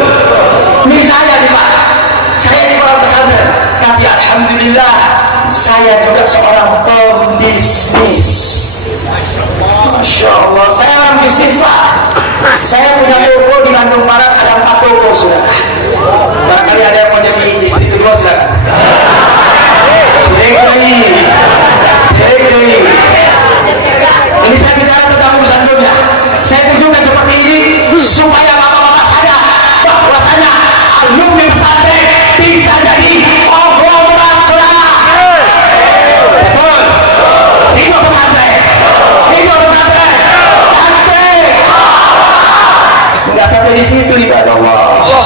Ini saya nih Pak. Saya di dalam pesantren, tapi alhamdulillah saya juga seorang pembisnis. Masya Allah, saya orang bisnis Pak. Saya punya toko di Bandung Barat, ada 4 toko, saudara. Barangkali ada yang mau jadi istri kedua, saudara. Sedekali. Ini saya bicara tentang urusan dunia. Saya tunjukkan seperti ini supaya bapak-bapak sadar bahwasanya alumni pesantren bisa jadi konglomerat, saudara. Betul. Hidup pesantren. Enggak sampai di situ, ibadah Allah.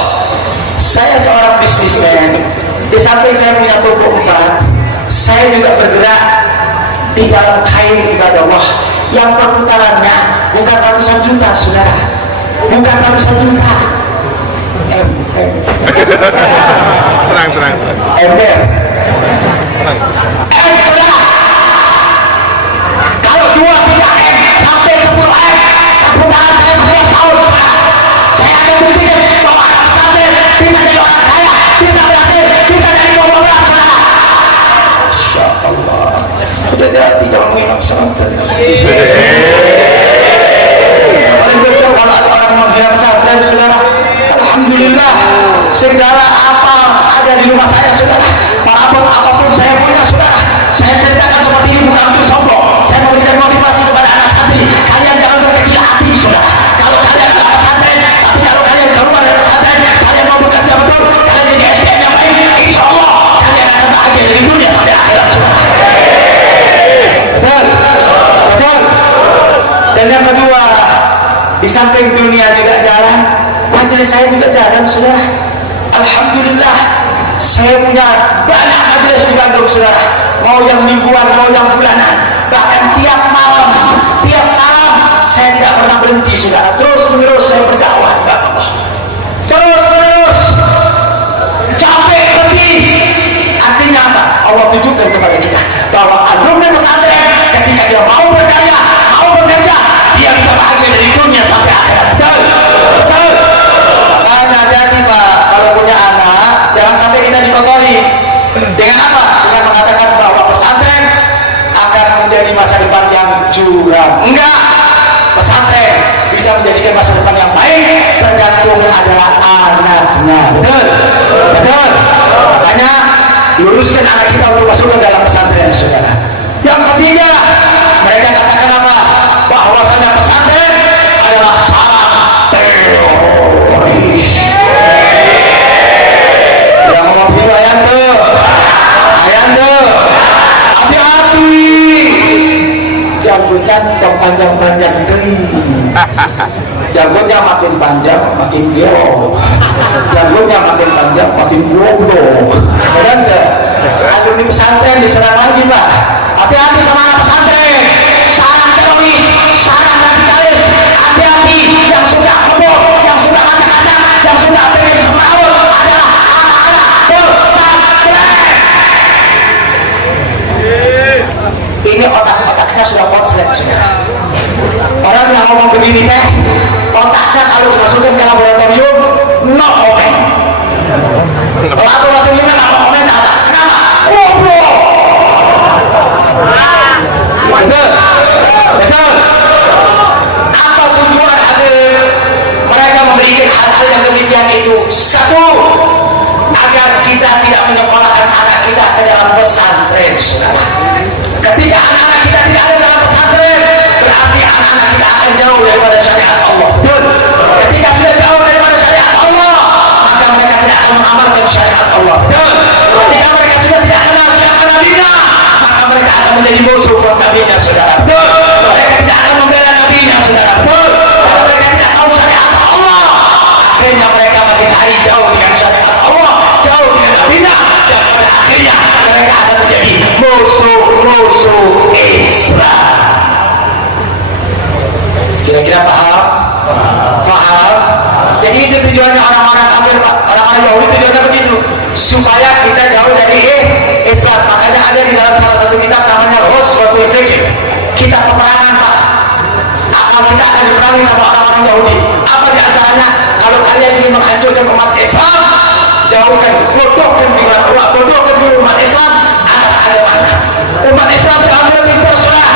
Saya seorang bisnismen. Di samping saya punya toko 4, saya juga bergerak di dalam kain, ibadah Allah, yang perputarannya bukan ratusan juta, saudara. Bukan ratusan juta. Tenang. Ember. Saudara. Kalau 2-3 M sampai 10 M, perputaran saya setiap tahun, saudara. Saya akan buktikan bahwa anak pesantren bisa jadi orang kaya, bisa berhasil, bisa jadi konglomerat, saudara. Masya Allah. Sudah hati kalau memang pesantren. Paling betul kalau ada orang menghina pesantren, saudara. Alhamdulillah, segala apa ada di rumah saya, saudara. Apapun saya punya, saudara. Saya ceritakan seperti ini bukan untuk sombong. Saya memberikan motivasi kepada anak santri. Kalian jangan berkecil hati, saudara. Kalau kalian anak pesantren, tapi kalau kalian keluar dari pesantren, kalian mau bekerja betul, kalian jadi SDM yang baik, insya Allah kalian akan bahagia dari dunia sampai akhirat, saudara. Betul. Dan yang kedua, di samping dunia juga jalan, majelis saya juga jalan, saudara. Alhamdulillah, saya punya banyak majelis di Bandung, saudara. Mau yang mingguan, mau yang bulanan, bahkan tiap malam saya tidak pernah berhenti, saudara. Terus menerus saya berdakwah, terus menerus capek pergi. Artinya apa? Allah tunjukkan kepada kita bahwa alumni pesantren ketika dia mau berkarya, mau bekerja, dia bisa bahagia dari dunia sampai akhirat. Betul. Makanya jadi Pak, kalau punya anak jangan sampai kita dikotori. Dengan apa? Dengan mengatakan bahwa pesantren akan menjadi masa depan yang curam. Enggak. Pesantren bisa menjadikan masa depan yang baik baik tergantung adalah anaknya. Betul? Betul? Makanya luruskan anak kita untuk masuk ke dalam pesantren, saudara. Yang ketiga, mereka katakan apa? Bahwasanya pesantren adalah sarang teroris. Yang ngomong begitu ayat tuh, hati-hati. Jangan tong panjang-panjang geni. Jagonya makin panjang makin giok, jagonya makin panjang makin goblok. Benar nggak? Alumni pesantren diserang lagi, Pak. Hati-hati sama anak pesantren, sarang teroris, sarang radikalis. Hati-hati, yang sudah kebok, yang sudah kacang-kacang, yang sudah pengen semrawut adalah anak-anak pesantren. Ini otak-otaknya sudah konslet, saudara. Orang yang ngomong begini teh, otaknya kalau dimasukkan ke laboratorium, no comment. Laboratoriumnya nggak mau komen apa? Kenapa? Goblok. Betul, betul. Apa tujuan ada mereka memberikan hal-hal yang demikian itu? Satu, agar kita tidak menyekolahkan anak kita ke dalam pesantren, saudara. Ketika anak-anak kita tidak ada dalam pesantren, berarti anak-anak kita akan jauh daripada syariat Allah. Betul. Ketika sudah jauh daripada syariat Allah, maka mereka tidak akan mengamalkan syariat Allah. Betul. Ketika mereka sudah tidak kenal siapa nabinya, maka mereka akan menjadi musuh buat nabinya, saudara. Betul. Mereka tidak akan membela nabinya, saudara. Betul. Kalau mereka tidak tahu syariat Allah, akhirnya mereka makin hari jauh dengan syariat Allah, jauh dengan nabinya, dan pada akhirnya mereka akan menjadi musuh Islam. Kira-kira paham? Paham? Jadi itu tujuannya orang-orang kafir, orang-orang Yahudi, tujuannya begitu, supaya kita jauh dari Islam. Makanya ada di dalam salah satu kitab namanya Ghazwatul Fikr, kitab peperangan, Pak. Kita akan diperangi sama orang-orang Yahudi. Apa di antaranya? Kalau kalian ingin menghancurkan umat Islam, jauhkan, bodohkan dulu umat Islam atas agamanya. Umat Islam jangan lebih terserah.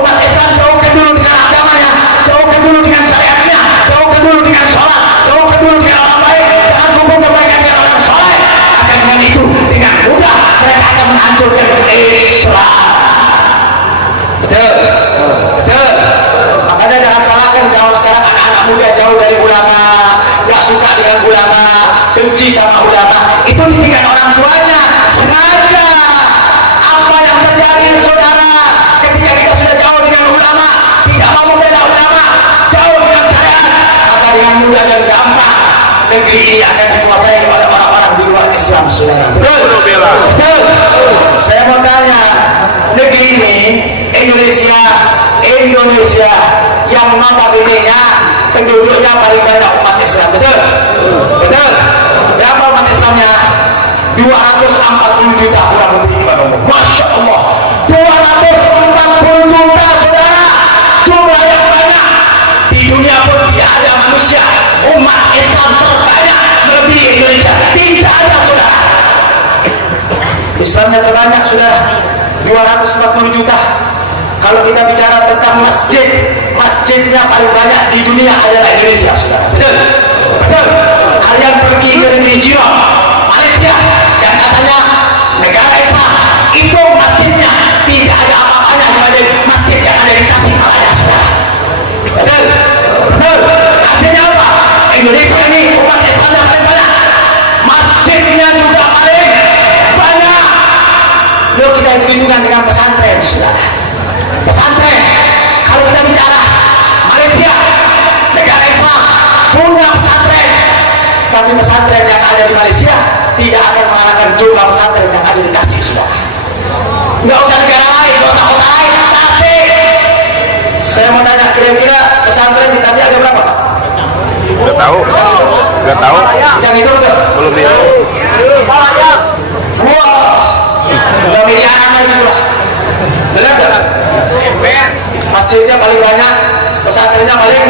Umat Islam jauhkan dulu dengan agamanya, jauhkan dulu dengan syariatnya, jauhkan dulu dengan sholat, jauhkan dulu dengan orang baik. Jangan kumpulkan mereka dengan orang soleh. Akan dengan itu, dengan mudah mereka akan menghancurkan Islam. Betul, betul. Makanya jangan salahkan kalau sekarang anak-anak muda jauh dari ulama, gak suka dengan ulama, benci sama ulama. Itu didikan orang tuanya sengaja. Apa yang terjadi, saudara, ketika kita sudah jauh dengan ulama, tidak mau membela ulama, jauh dengan syariat, maka dengan mudah dan gampang negeri ini akan dikuasai oleh orang-orang di luar Islam, saudara. Betul, betul. Saya mau tanya, negeri ini Indonesia yang notabene-nya penduduknya paling banyak umat Islam, betul? Betul. Berapa umat Islamnya? 240 juta kurang lebih, Masya Allah. 240 juta, saudara. Jumlah yang banyak. Di dunia pun tidak ada manusia umat Islam terbanyak melebihi Indonesia. Tidak ada, saudara. Islamnya terbanyak, saudara. 240 juta. Kalau kita bicara tentang masjidnya paling banyak di dunia adalah Indonesia, saudara. Betul? Betul. Kalian pergi ke negeri jiran, Malaysia, yang katanya negara Islam, itu masjidnya tidak ada apa-apanya dibanding masjid yang ada di Tasikmalaya, saudara. Betul? Betul. Artinya apa? Indonesia ini umat Islam yang paling banyak, masjidnya juga paling banyak. Lalu kita hitung dengan pesantren, saudara. Pesantren, kalau kita bicara Malaysia, negara Islam, punya pesantren, tapi pesantren yang ada di Malaysia tidak akan mengalahkan jumlah pesantren yang ada di Tasik, saudara. Nggak usah negara lain, nggak usah kota lain, Tasik. Saya mau tanya, kira-kira pesantren di Tasik ada berapa, Pak? Nggak tahu. Bisa ngitung tuh? Belum tahu. Wah, udah miliaran lagi pula. Benar gak? Masjidnya paling banyak, pesantrennya paling,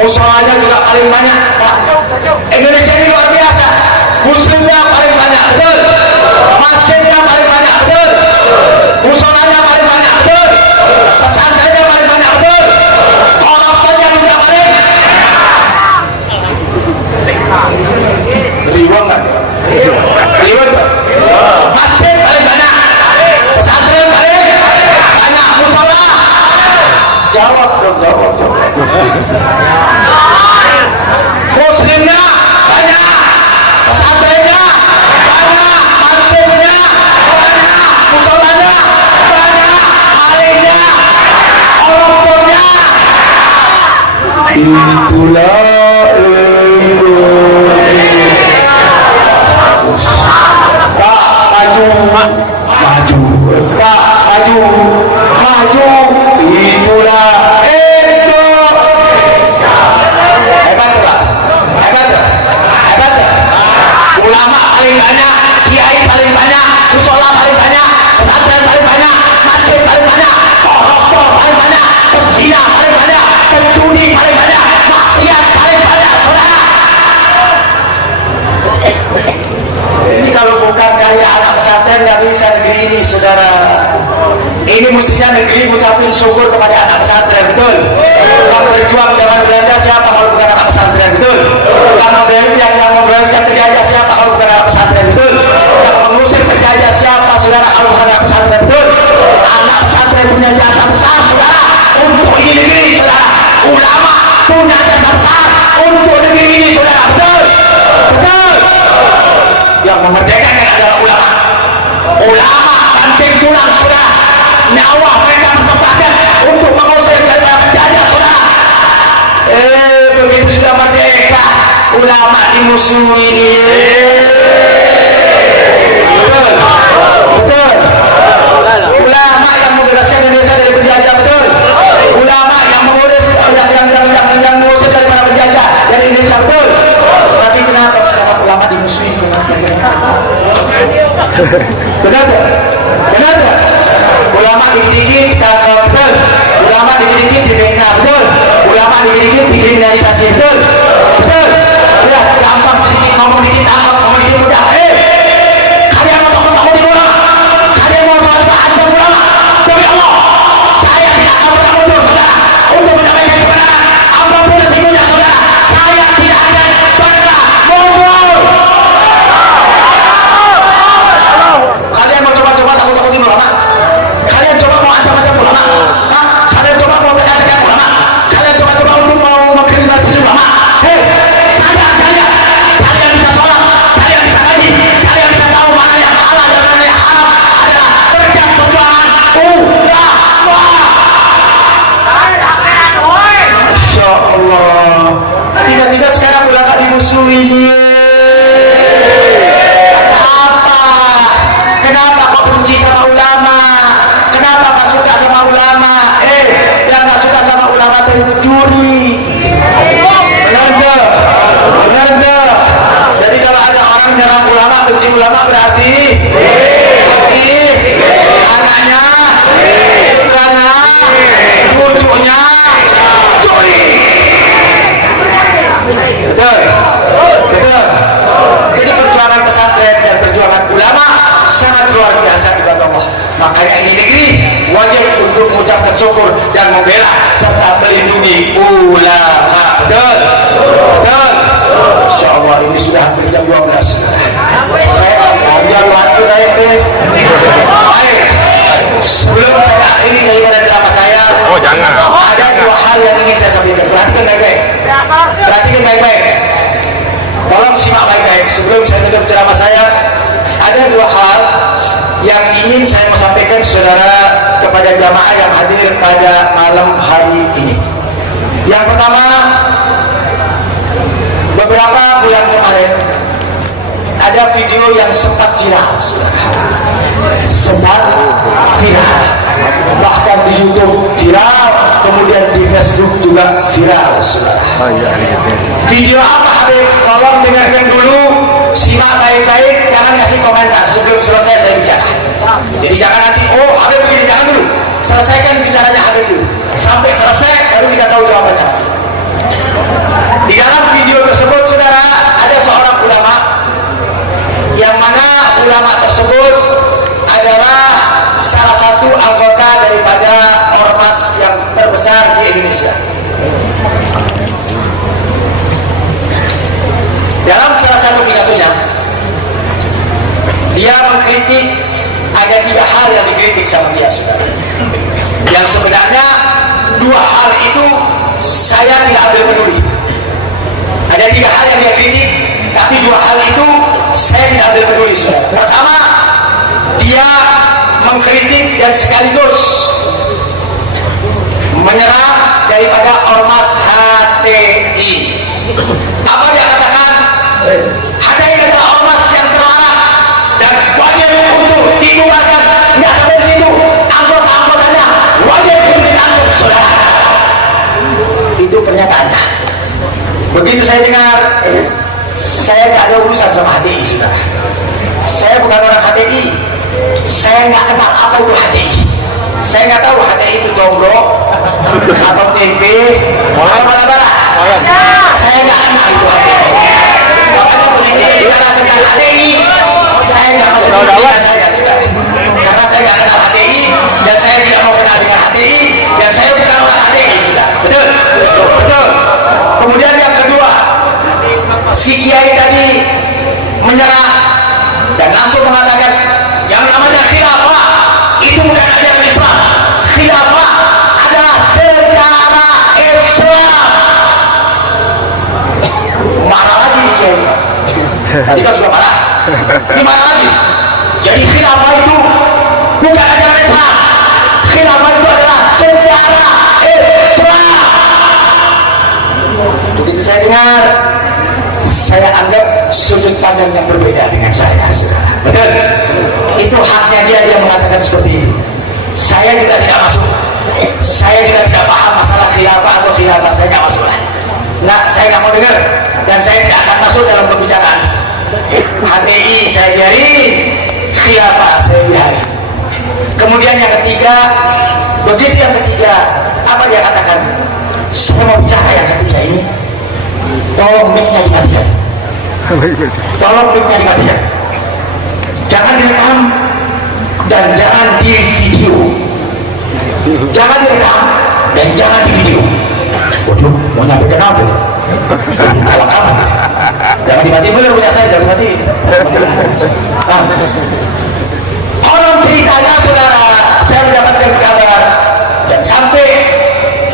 musolanya juga paling banyak, Pak. Indonesia ini luar biasa. Muslimnya paling banyak, betul. Masjidnya paling banyak, betul. Musolanya paling banyak, betul. Pesantrennya paling banyak, betul. Koruptornya juga paling. itulah Indonesia. Tak maju, maju, tak maju, maju, itulah Indonesia. Hebat tak? Hebat tak? Hebat tak? Ulama paling banyak, kiai paling banyak, musola paling banyak, pesantren paling banyak, masjid paling banyak, koruptor paling banyak, pezina paling banyak, pencuri paling banyak, maksiat paling banyak, saudara. Ini kalau bukan karya anak pesantren nggak bisa negeri ini, saudara. Ini mestinya negeri mengucapkan syukur kepada anak pesantren, betul? Yang berjuang zaman Belanda siapa kalau bukan anak pesantren, betul? Yang membereskan penjajah siapa kalau bukan anak pesantren, betul? Yang mengusir penjajah siapa, saudara, kalau bukan anak pesantren, betul? Anak pesantren punya jasa besar, saudara, untuk ini negeri, saudara. Ulama punya jasa besar untuk negeri ini, saudara, betul? Betul? Yang memerdekakan adalah ulama. Ulama banting tulang, saudara. Nyawa mereka persembahkan untuk mengusir daripada penjajah, saudara. Begitu sudah merdeka, ulama dimusuhi. Betul, betul. Ulama yang membebaskan Indonesia dari penjajah, betul. Ulama yang mengusir yang mengusir daripada penjajah dari Indonesia, betul. Tapi kenapa sekarang ulama dimusuhi? Benar tak? Benar tak? Ulama dikit-dikit betul. Ulama dikit-dikit dibina, betul. Ulama dikit-dikit dikriminalisasi, betul. Betul. Udah gampang sedikit ngomong dikit tangkap, ngomong dikit mudah. Kalian mau takut-takutin ulama? Kalian mau coba-coba ancam ulama? Demi Allah, saya tidak akan pernah mundur, saudara, untuk menyampaikan kebenaran apapun resikonya, saudara. Saya tidak akan pernah mundur. Kalian mau coba-coba takut-takutin ulama? Kalian coba mau ancam-ancam ulama? Hah? Kalian coba mau tekan-tekan ulama? Kalian coba-coba untuk mau mengkriminalisasi ulama? Sadar kalian bisa sholat, kalian bisa ngaji, kalian bisa tahu mana yang halal dan mana yang haram adalah berkat perjuangan ulama. Masya Allah. Tiba-tiba sekarang ulama dimusuhi. Kenapa kau benci sama ulama? Kenapa kau suka sama ulama? Yang gak suka sama ulama pencuri. Benar gak? Benar gak? Jadi kalau ada orang menyerang ulama, benci ulama berarti anaknya, ibunya, cucunya curi. Betul? Betul? Jadi perjuangan pesantren dan perjuangan ulama sangat luar biasa kepada Allah. Makanya ini negeri wajib untuk mengucapkan syukur dan membela serta melindungi ulama. Betul? Betul? Insya Allah ini sudah hampir jam 12. Saya ambil waktu naik deh. Sebelum saya akhiri daripada ceramah saya, jangan. Ada dua hal yang ingin saya sampaikan. Perhatikan baik-baik. Perhatikan baik-baik. Tolong simak baik-baik sebelum saya tutup ceramah saya. Ada dua hal yang ingin saya sampaikan, saudara, kepada jamaah yang hadir pada malam hari ini. Yang pertama, beberapa bulan kemarin ada video yang sempat viral, sempat viral, bahkan di YouTube viral, kemudian di Facebook juga viral, saudara. Video apa, Habib? Tolong dengarkan dulu, simak baik-baik, jangan kasih komentar sebelum selesai saya bicara. Jadi jangan nanti, Habib begini, jangan dulu. Selesaikan bicaranya Habib dulu. Sampai selesai, baru kita tahu jawabannya. Di dalam video tersebut, saudara, ada seorang ulama, yang mana ulama tersebut adalah salah satu anggota daripada ormas yang terbesar di Indonesia. Dalam salah satu pidatonya, dia mengkritik, ada 3 hal yang dikritik sama dia, saudara. Yang sebenarnya 2 hal itu saya tidak ambil peduli. Ada 3 hal yang dia kritik, tapi 2 hal itu saya tidak ambil peduli, saudara. Pertama, dia mengkritik dan sekaligus menyerang daripada ormas HTI. Begitu saya dengar, saya tak ada urusan sama HTI sudah. Saya bukan orang HTI. Saya nggak kenal apa itu HTI. Saya nggak tahu HTI itu jomblo atau TP atau bala-bala. Saya nggak kenal itu HTI. Makanya begitu bicara tentang HTI, saya nggak masuk dunia saya sudah. Karena saya nggak kenal HTI dan saya tidak mau kenal dengan HTI dan saya bukan orang HTI sudah. Betul, betul. Kemudian yang kedua, si Kiai tadi menyerah dan langsung mengatakan yang namanya khilafah itu bukan ajaran Islam. Khilafah adalah sejarah Islam. Marah lagi nih Kiai. Tadi kan sudah marah. Ini marah lagi. Jadi khilafah itu bukan ajaran Islam. Khilafah itu adalah sejarah Islam. Begitu saya dengar, saya anggap sudut pandang yang berbeda dengan saya, saudara. Betul? Itu haknya dia mengatakan seperti itu. Saya juga tidak masuk. Saya juga tidak paham masalah khilafah atau khilafah. Saya tidak masuk. Nah, saya tidak mau dengar dan saya tidak akan masuk dalam pembicaraan. HTI saya biarin, khilafah saya biarin. Kemudian yang ketiga, begitu yang ketiga, apa dia katakan? Saya mau bicara yang ketiga ini. Tolong mic-nya dimatikan. Tolong mic-nya dimatikan. Jangan direkam dan jangan di video. Jangan direkam dan jangan di video. Waduh, mau nyampaikan apa? Kalau kamu jangan dimatiin, bener punya saya, jangan dimatiin. Konon ceritanya saudara, saya mendapatkan kabar dan sampai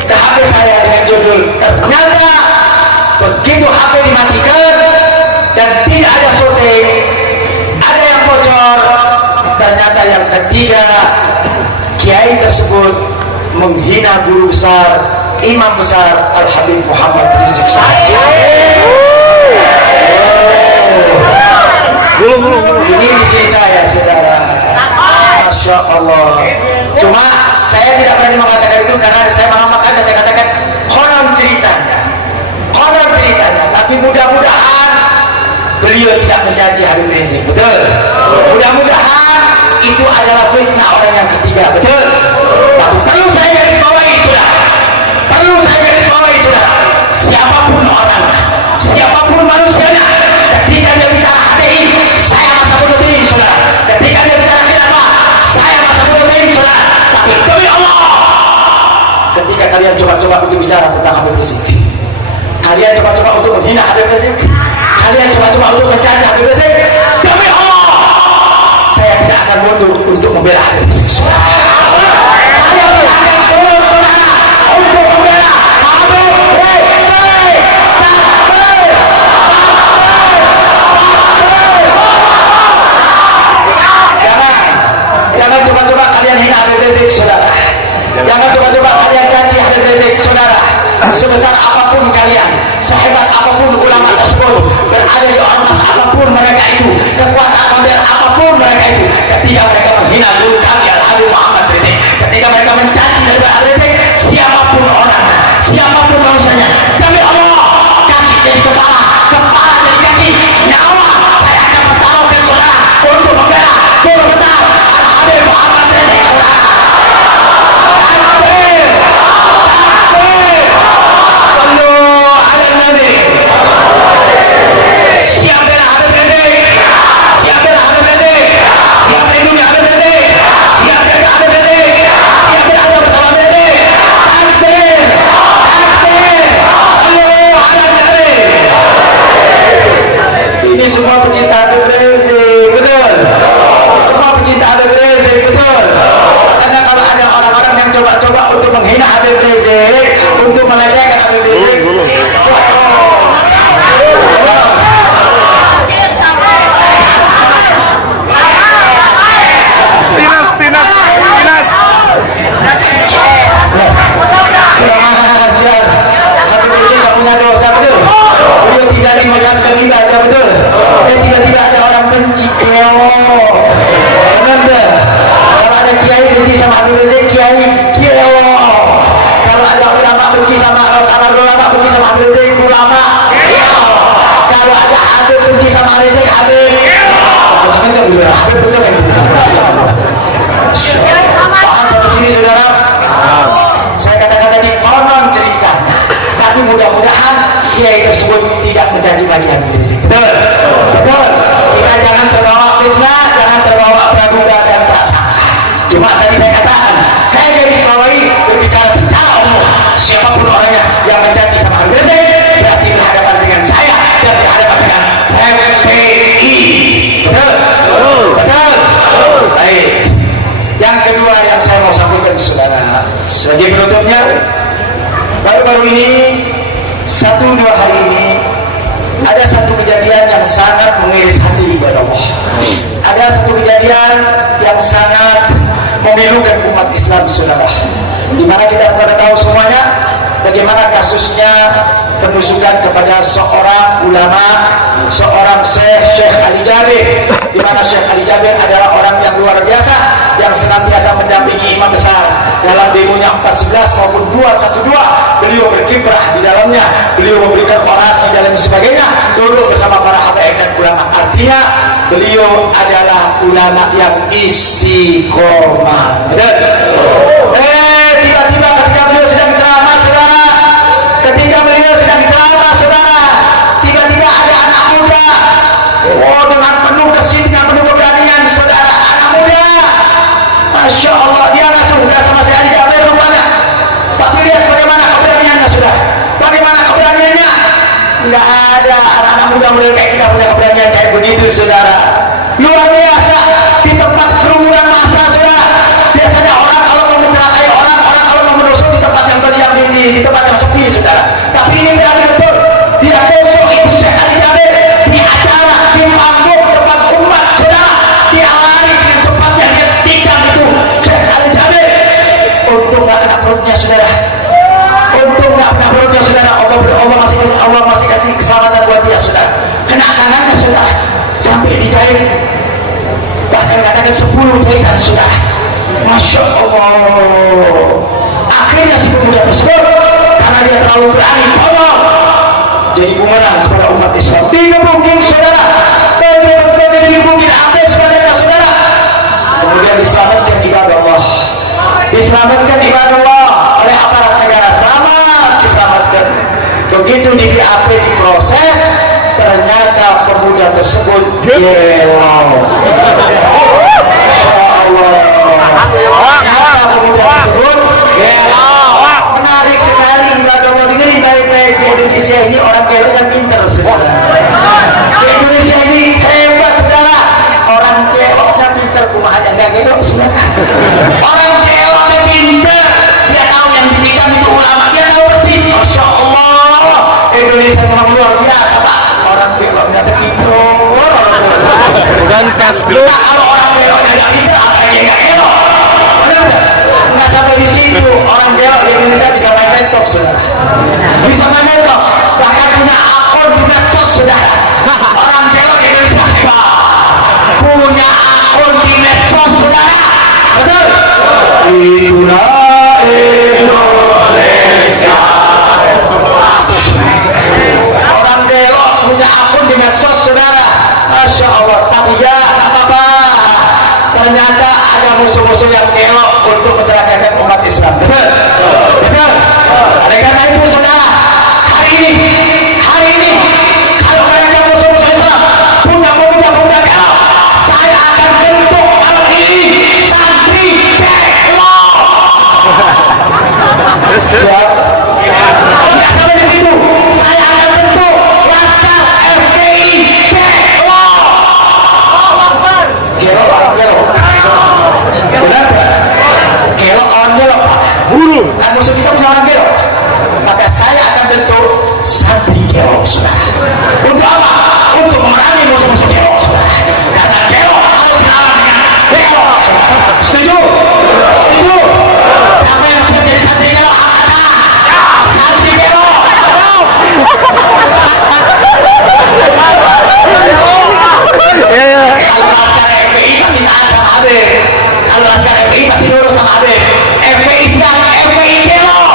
ke HP saya dengan judul, ternyata begitu HP dimatikan dan tidak ada syuting, ada yang bocor, ternyata yang ketiga Kiai tersebut menghina guru besar, imam besar Al-Habib Muhammad Rizik Syihab. Ini isi saya saudara. Masya Allah. Cuma saya tidak berani mengatakan itu karena saya mengamalkan dan saya katakan konon ceritanya. Tapi mudah-mudahan beliau tidak mencaci Habib Rizik. Betul. Mudah-mudahan itu adalah fitnah orang yang ketiga. Betul. Tapi perlu saya garis bawahi sudah. Siapapun orangnya, siapapun manusianya, ketika dia bicara HTI, saya masa bodohin saudara. Ketika dia bicara khilafah, saya masa bodohin saudara. Tapi demi Allah, ketika kalian coba-coba untuk bicara tentang Habib Rizik, kalian coba-coba untuk menghina Habib Rizik, kalian coba-coba untuk mencaci Habib Rizik, demi Allah, saya tidak akan mundur untuk membela Habib Rizik. Saya berharap seluruh saudara untuk membela Habib Rizik. Jangan coba-coba kalian hina Habib Rizik, saudara. Jangan coba-coba kalian caci Habib Rizik, saudara. Sebesar apapun kalian, sehebat apapun ulama tersebut, berada di ormas apapun mereka itu, kekuatan model apapun mereka itu, ketika mereka menghina guru kami Al-Habib Muhammad Rizik, ketika mereka mencaci Habib Rizik, siapapun orangnya, siapapun manusianya, demi Allah, kaki jadi kepala, kepala jadi kaki, nyawa saya akan bertaruhkan saudara untuk membela guru besar Al-Habib Muhammad Rizik, saudara. Ini semua pecinta Habib Rizik, betul. Semua pecinta Habib Rizik, betul. Makanya kalau ada orang-orang yang coba-coba untuk menghina Habib Rizik, untuk melecehkan Habib Rizik, Tinas. Habib Rizik tak punya dosa, betul. Dia tidak menjelaskan ibadah, betul. Dan tiba-tiba ada orang benci, benar tak? Kalau ada kiai benci sama Habib Rizik, kiai, kalau ada ulama benci sama Habib Rizik, ulama Habib betul ya? Paham sampai sini saudara? Saya katakan tadi konon ceritanya, tapi mudah-mudahan kiai tersebut tidak mencaci maki Habib Rizik. Betul? Betul. Kita jangan terbawa fitnah, jangan terbawa praduga dan prasangka. Cuma tadi saya katakan, saya dari Sulawesi berbicara secara umum. Siapapun orangnya yang mencaci sama Habib Rizik berarti berhadapan dengan saya dan berhadapan dengan FPI. Betul? Betul? Baik. Yang kedua yang saya mau sampaikan saudara, sebagai penutupnya, baru-baru ini 1-2 hari ini ada satu kejadian yang sangat mengiris hati ibadah Allah. Ada satu kejadian yang sangat memilukan umat Islam saudara, di mana kita pada tahu semuanya bagaimana kasusnya penusukan kepada seorang ulama, seorang Syekh Ali Jabir, di mana Syekh Ali Jabir adalah orang yang luar biasa yang senantiasa mendampingi imam besar dalam demonya 411 maupun 212. Beliau berkiprah di dalamnya, beliau memberikan orasi dan lain sebagainya, duduk bersama para habaib dan ulama. Artinya beliau adalah ulama yang istiqomah. Tiba-tiba ketika beliau sedang ceramah saudara, tiba-tiba ada anak muda, dengan penuh kesini, dengan penuh keberanian saudara, anak muda, Masya Allah, dia nggak suka sama si Ali Jabir rupanya. Tapi lihat bagaimana keberaniannya saudara, bagaimana keberaniannya. Nggak ada anak-anak muda mulai kayak kita punya keberanian kayak begitu saudara, luar biasa. Di tempat kerumunan massa saudara, biasanya orang kalau mau mencelakai orang kalau mau menusuk di tempat yang bersiap di tempat yang sepi saudara. Tapi ini berani betul, dia besok itu Syekh Ali Jabir di acara, di panggung depan umat saudara, dia lari dengan cepatnya, dia tikam itu Syekh Ali Jabir. Untung nggak kena perutnya saudara, untung nggak kena perutnya saudara. Allah masih kasih keselamatan buat dia saudara. Kena tangannya saudara sampai dijahit, bahkan katakan 10 jahitan saudara. Masya Allah. Akhirnya si pemuda tersebut karena dia terlalu berani tolong jadi bumerang kepada umat Islam. Digebukin saudara, digebukin habis badannya saudara. Kemudian diselamatkan ibadah Allah, diselamatkan ibadah Allah oleh aparat negara, sama diselamatkan. Begitu di BAP diproses, ternyata pemuda tersebut gelo. Masya Allah. Ternyata pemuda tersebut gelo. Menarik sekali ibadah Allah. Dengerin baik-baik, di Indonesia ini orang gelo dan pintar saudara. Di Indonesia ini hebat saudara. Orang gelo dan pintar, kumaha yang gak gelo saudara. Orang gelo dan pintar, dia tahu yang ditikam itu ulama, dia tahu persis. Masya Allah. Indonesia memang luar biasa pak. Orang belok nggak terhitung. Dan tasbih. Kalau orang belok nggak pintar, apa yang nggak elok? Benar nggak? Nggak sampai di situ. Orang belok di Indonesia bisa main laptop saudara. Bisa main laptop. Bahkan punya akun di medsos saudara. Orang belok di Indonesia hebat. Punya akun di medsos saudara. Betul? Itulah Indonesia. Orang belok punya akun di medsos saudara. Masya Allah. Tapi ya apa-apa, ternyata ada musuh-musuh yang belok untuk mencelakakan umat Islam. Betul? Betul? Oleh karena itu saudara, hari ini kalau banyak musuh-musuh Islam punya pemuda-pemuda belok, saya akan bentuk kalau ini santri belok. Siap? Tidak sampai di situ, saya akan bentuk laskar FPI belok. Gelok orang gelok. Benar? Gelok orang gelok. Buru. Kan musuh kita punya orang gelok. Maka saya akan bentuk santri gelok saudara. Untuk apa? Untuk memerangi musuh-musuh gelok saudara. Karena gelok harus dilawan dengan gelok. Setuju? Setuju? Siapa yang siap jadi santri gelok? Santri gelok. Kalau laskar FPI pasti taat sama Habib. Kalau laskar FPI pasti nurut sama Habib. FPI siap, FPI gelok.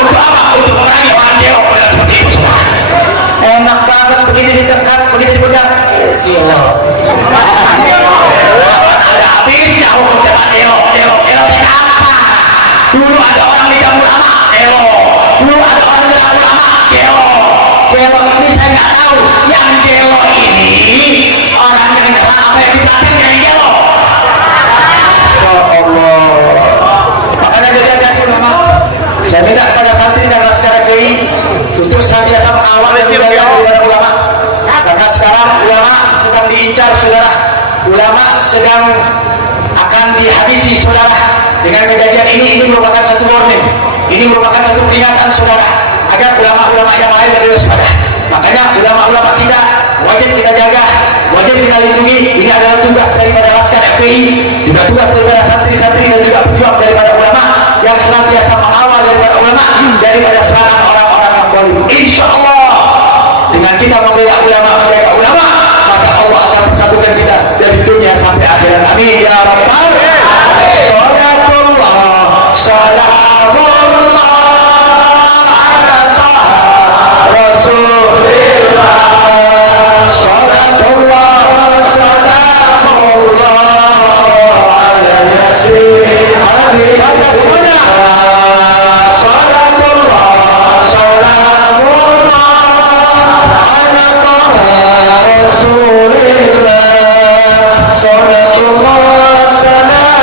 Untuk apa? Untuk memerangi orang gelok. Udah seperti itu saudara. Enak banget begini ditekan, begini dipegang. Gelok. Dulu ada orang bilang ulama kelo, dulu ada orang bilang ulama kelo. Kelo ini saya nggak tahu. Yang kelo ini orang yang jalan apa yang dipelajari yang kelo. Ya Allah. Makanya jadi ulama. Saya minta kepada santri dan secara KI untuk senantiasa mengawal dan menjaga daripada ulama. Karena sekarang ulama sedang diincar, saudara. Ulama sedang akan dihabisi, saudara. Dengan kejadian ini merupakan satu warning, ini merupakan satu peringatan, saudara, agar ulama-ulama yang lain lebih waspada. Makanya ulama-ulama kita wajib kita jaga, wajib kita lindungi. Ini adalah tugas daripada Laskar FPI, juga tugas daripada santri-santri dan juga pejuang daripada ulama yang senantiasa mengawal daripada ulama daripada serangan orang-orang yang zalim. Insya Allah dengan kita membela ulama, menjaga ulama, maka Allah akan persatukan kita dari dunia sampai akhirat. Amin ya rabbal alamin. Salamullah ala Rasulillah. Salatullah salamullah ala Yasin Habibullah. Salatullah salamullah ala Rasulillah. Salatullah salam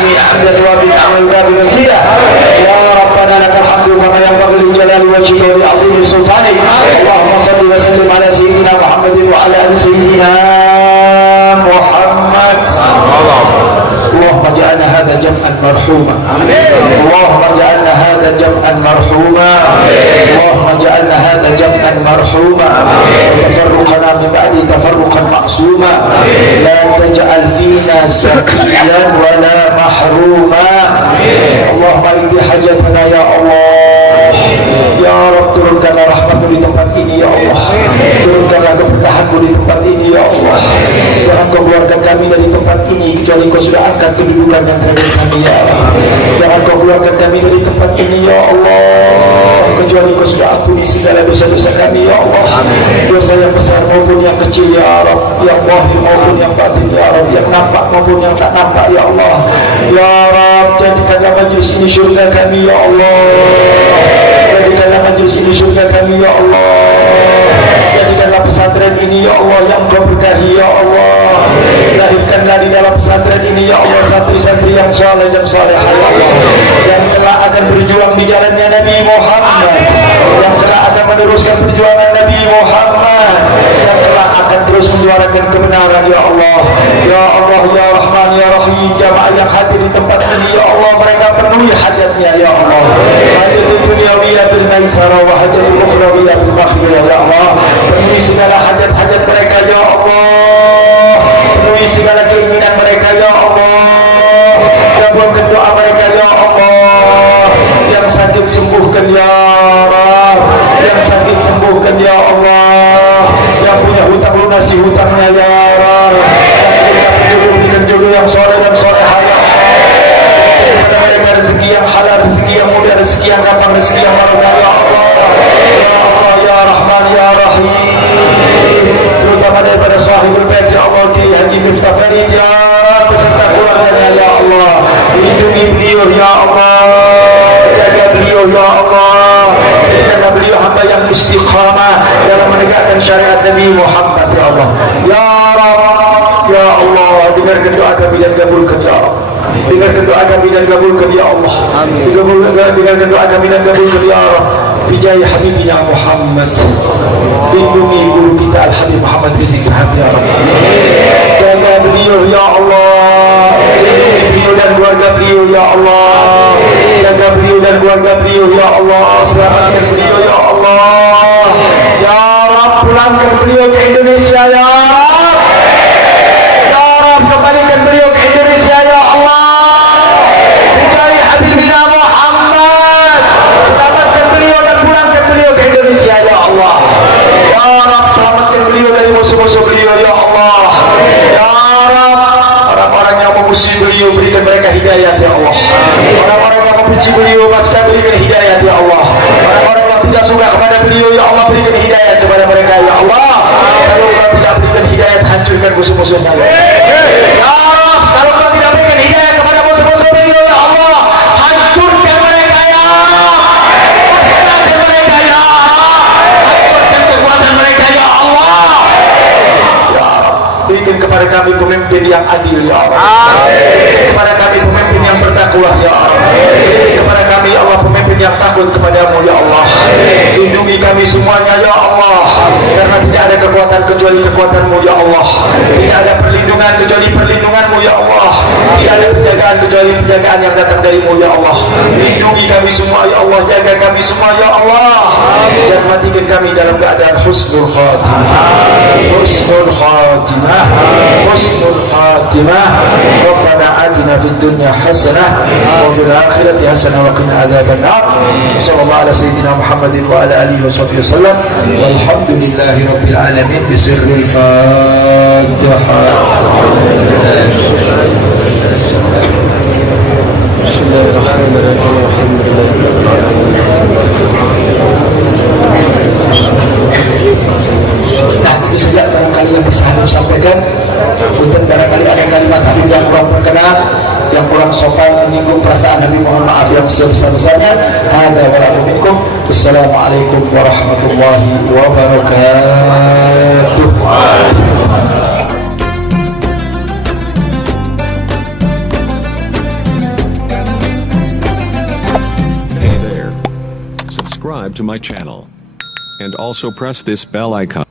العالمين حمدا يوافي نعمه ويكافئ مزيدا يا ربنا لك الحمد كما ينبغي لجلال وجهك ولعظيم سلطانك اللهم صل وسلم على سيدنا محمد وعلى ال سيدنا محمد اللهم اجعلنا هذا جمعا مرحوما اللهم اجعلنا هذا جمعا مرحوما اللهم اجعلنا هذا جمعا مرحوما وتفرقنا من بعد تفرقا معصوما لا تجعل فينا سقيا ولا محروما اللهم اقض حاجتنا يا الله ya Rabb turunkanlah rahmatmu di tempat ini ya Allah turunkanlah keberkahanmu di tempat ini ya Allah jangan kau keluarkan kami dari tempat ini kecuali kau sudah angkat kedudukan yang terhadap kami ya Allah jangan kau keluarkan kami dari tempat ini ya Allah kecuali kau sudah ampuni segala dosa-dosa kami ya Allah dosa yang besar maupun yang kecil ya Rabb yang zahir maupun yang batin ya Rabb yang nampak maupun yang tak nampak ya Allah ya Rabb jadikanlah majlis ini syurga kami ya Allah jadikanlah majlis ini surga kami ya Allah jadikanlah pesantren ini ya Allah yang kau berkahi ya Allah lahirkanlah di dalam pesantren ini ya Allah santri-santri yang saleh dan salehah ya Allah yang kelak akan berjuang di jalannya Nabi Muhammad yang kelak akan meneruskan perjuangan Nabi Muhammad yang kelak akan terus menyuarakan kebenaran ya Allah ya Allah ya Rahman ya Rahim jamaah yang hadir di tempat ini ya Allah mereka penuhi hajatnya ya Allah hajat dunia bil maisara wa hajatul ukhrawiyah bil maghfirah ya Allah penuhi segala hajat-hajat mereka ya Allah penuhi segala keinginan mereka ya Allah kabulkan doa mereka ya Allah yang sakit sembuhkan ya Rabb yang sakit sembuhkan ya Allah yang punya hutang lunasi hutangnya ya Rabb yang berikan jodoh yang soleh dan solehah ya Allah kepada mereka rezeki yang halal rezeki yang mudah rezeki yang gampang rezeki yang barokah ya Allah ya Allah ya Rahman ya Rahim terutama daripada sahibul bait ya Allah Kiai Haji Miftah Farid ya Rabb beserta keluarganya ya Allah lindungi beliau ya Allah jaga beliau ya Allah jadikanlah beliau hamba yang istiqamah dalam menegakkan syariat Nabi Muhammad ya Allah ya Rabb ya Allah dengarkan doa kami dan kabulkan ya Rabb dengarkan doa kami dan kabulkan ya Allah dengarkan doa kami dan kabulkan ya Rabb bijaya Habibina Muhammad lindungi guru kita Al-Habib Muhammad Rizik Sahab ya Rabb jaga beliau ya Allah lindungi beliau dan keluarga beliau ya Allah jaga beliau dan keluarga beliau ya Allah selamatkan beliau ya Allah ya Rabb pulangkan beliau ke Indonesia ya Rabb ya Rabb kembalikan beliau ke Indonesia ya Allah bijaya Habibina Muhammad selamatkan beliau dan pulangkan beliau ke Indonesia ya Allah ya Rabb selamatkan beliau dari musuh-musuh beliau ya Allah ya Rabb orang-orang yang memusuhi beliau berikan mereka hidayah ya Allah orang-orang yang membenci beliau pastikan berikan hidayah ya Allah orang-orang yang tidak suka kepada beliau ya Allah berikan hidayah kepada mereka ya Allah kalau kau tidak berikan hidayah hancurkan musuh-musuhnya ya Rabb kalau kau tidak berikan hidayah kepada musuh-musuh beliau ya Allah hancurkan mereka ya hancurkan mereka ya hancurkan kekuatan mereka ya Allah ya Rabb berikan kepada kami pemimpin yang adil ya Allah kepada kami pemimpin yang bertakwa ya Allah kepada kami ya Allah pemimpin yang takut kepadamu ya Allah lindungi kami semuanya ya Allah karena tidak ada kekuatan kecuali kekuatanmu ya Allah tidak ada perlindungan kecuali perlindunganmu ya Allah tidak ada penjagaan kecuali penjagaan yang datang darimu ya Allah lindungi kami semua ya Allah jaga kami semua ya Allah dan matikan kami dalam keadaan husnul khatimah husnul khatimah husnul khatimah Rabbana atina fid dunya hasanah wa fil akhirati hasanah wa qina adzaban nar sallallahu ala sayyidina Muhammadin wa ala alihi wa sahbihi wasallam walhamdulillahi rabbil alamin bisirril fatihah nah itu saja barangkali yang bisa Habib sampaikan untuk barangkali ada kalimat Habib yang kurang berkenan yang kurang sopan menyinggung perasaan Habib mohon maaf yang sebesar-besarnya ada walaupun minkum assalamualaikum warahmatullahi wabarakatuh. subscribe to my channel. And also press this bell icon.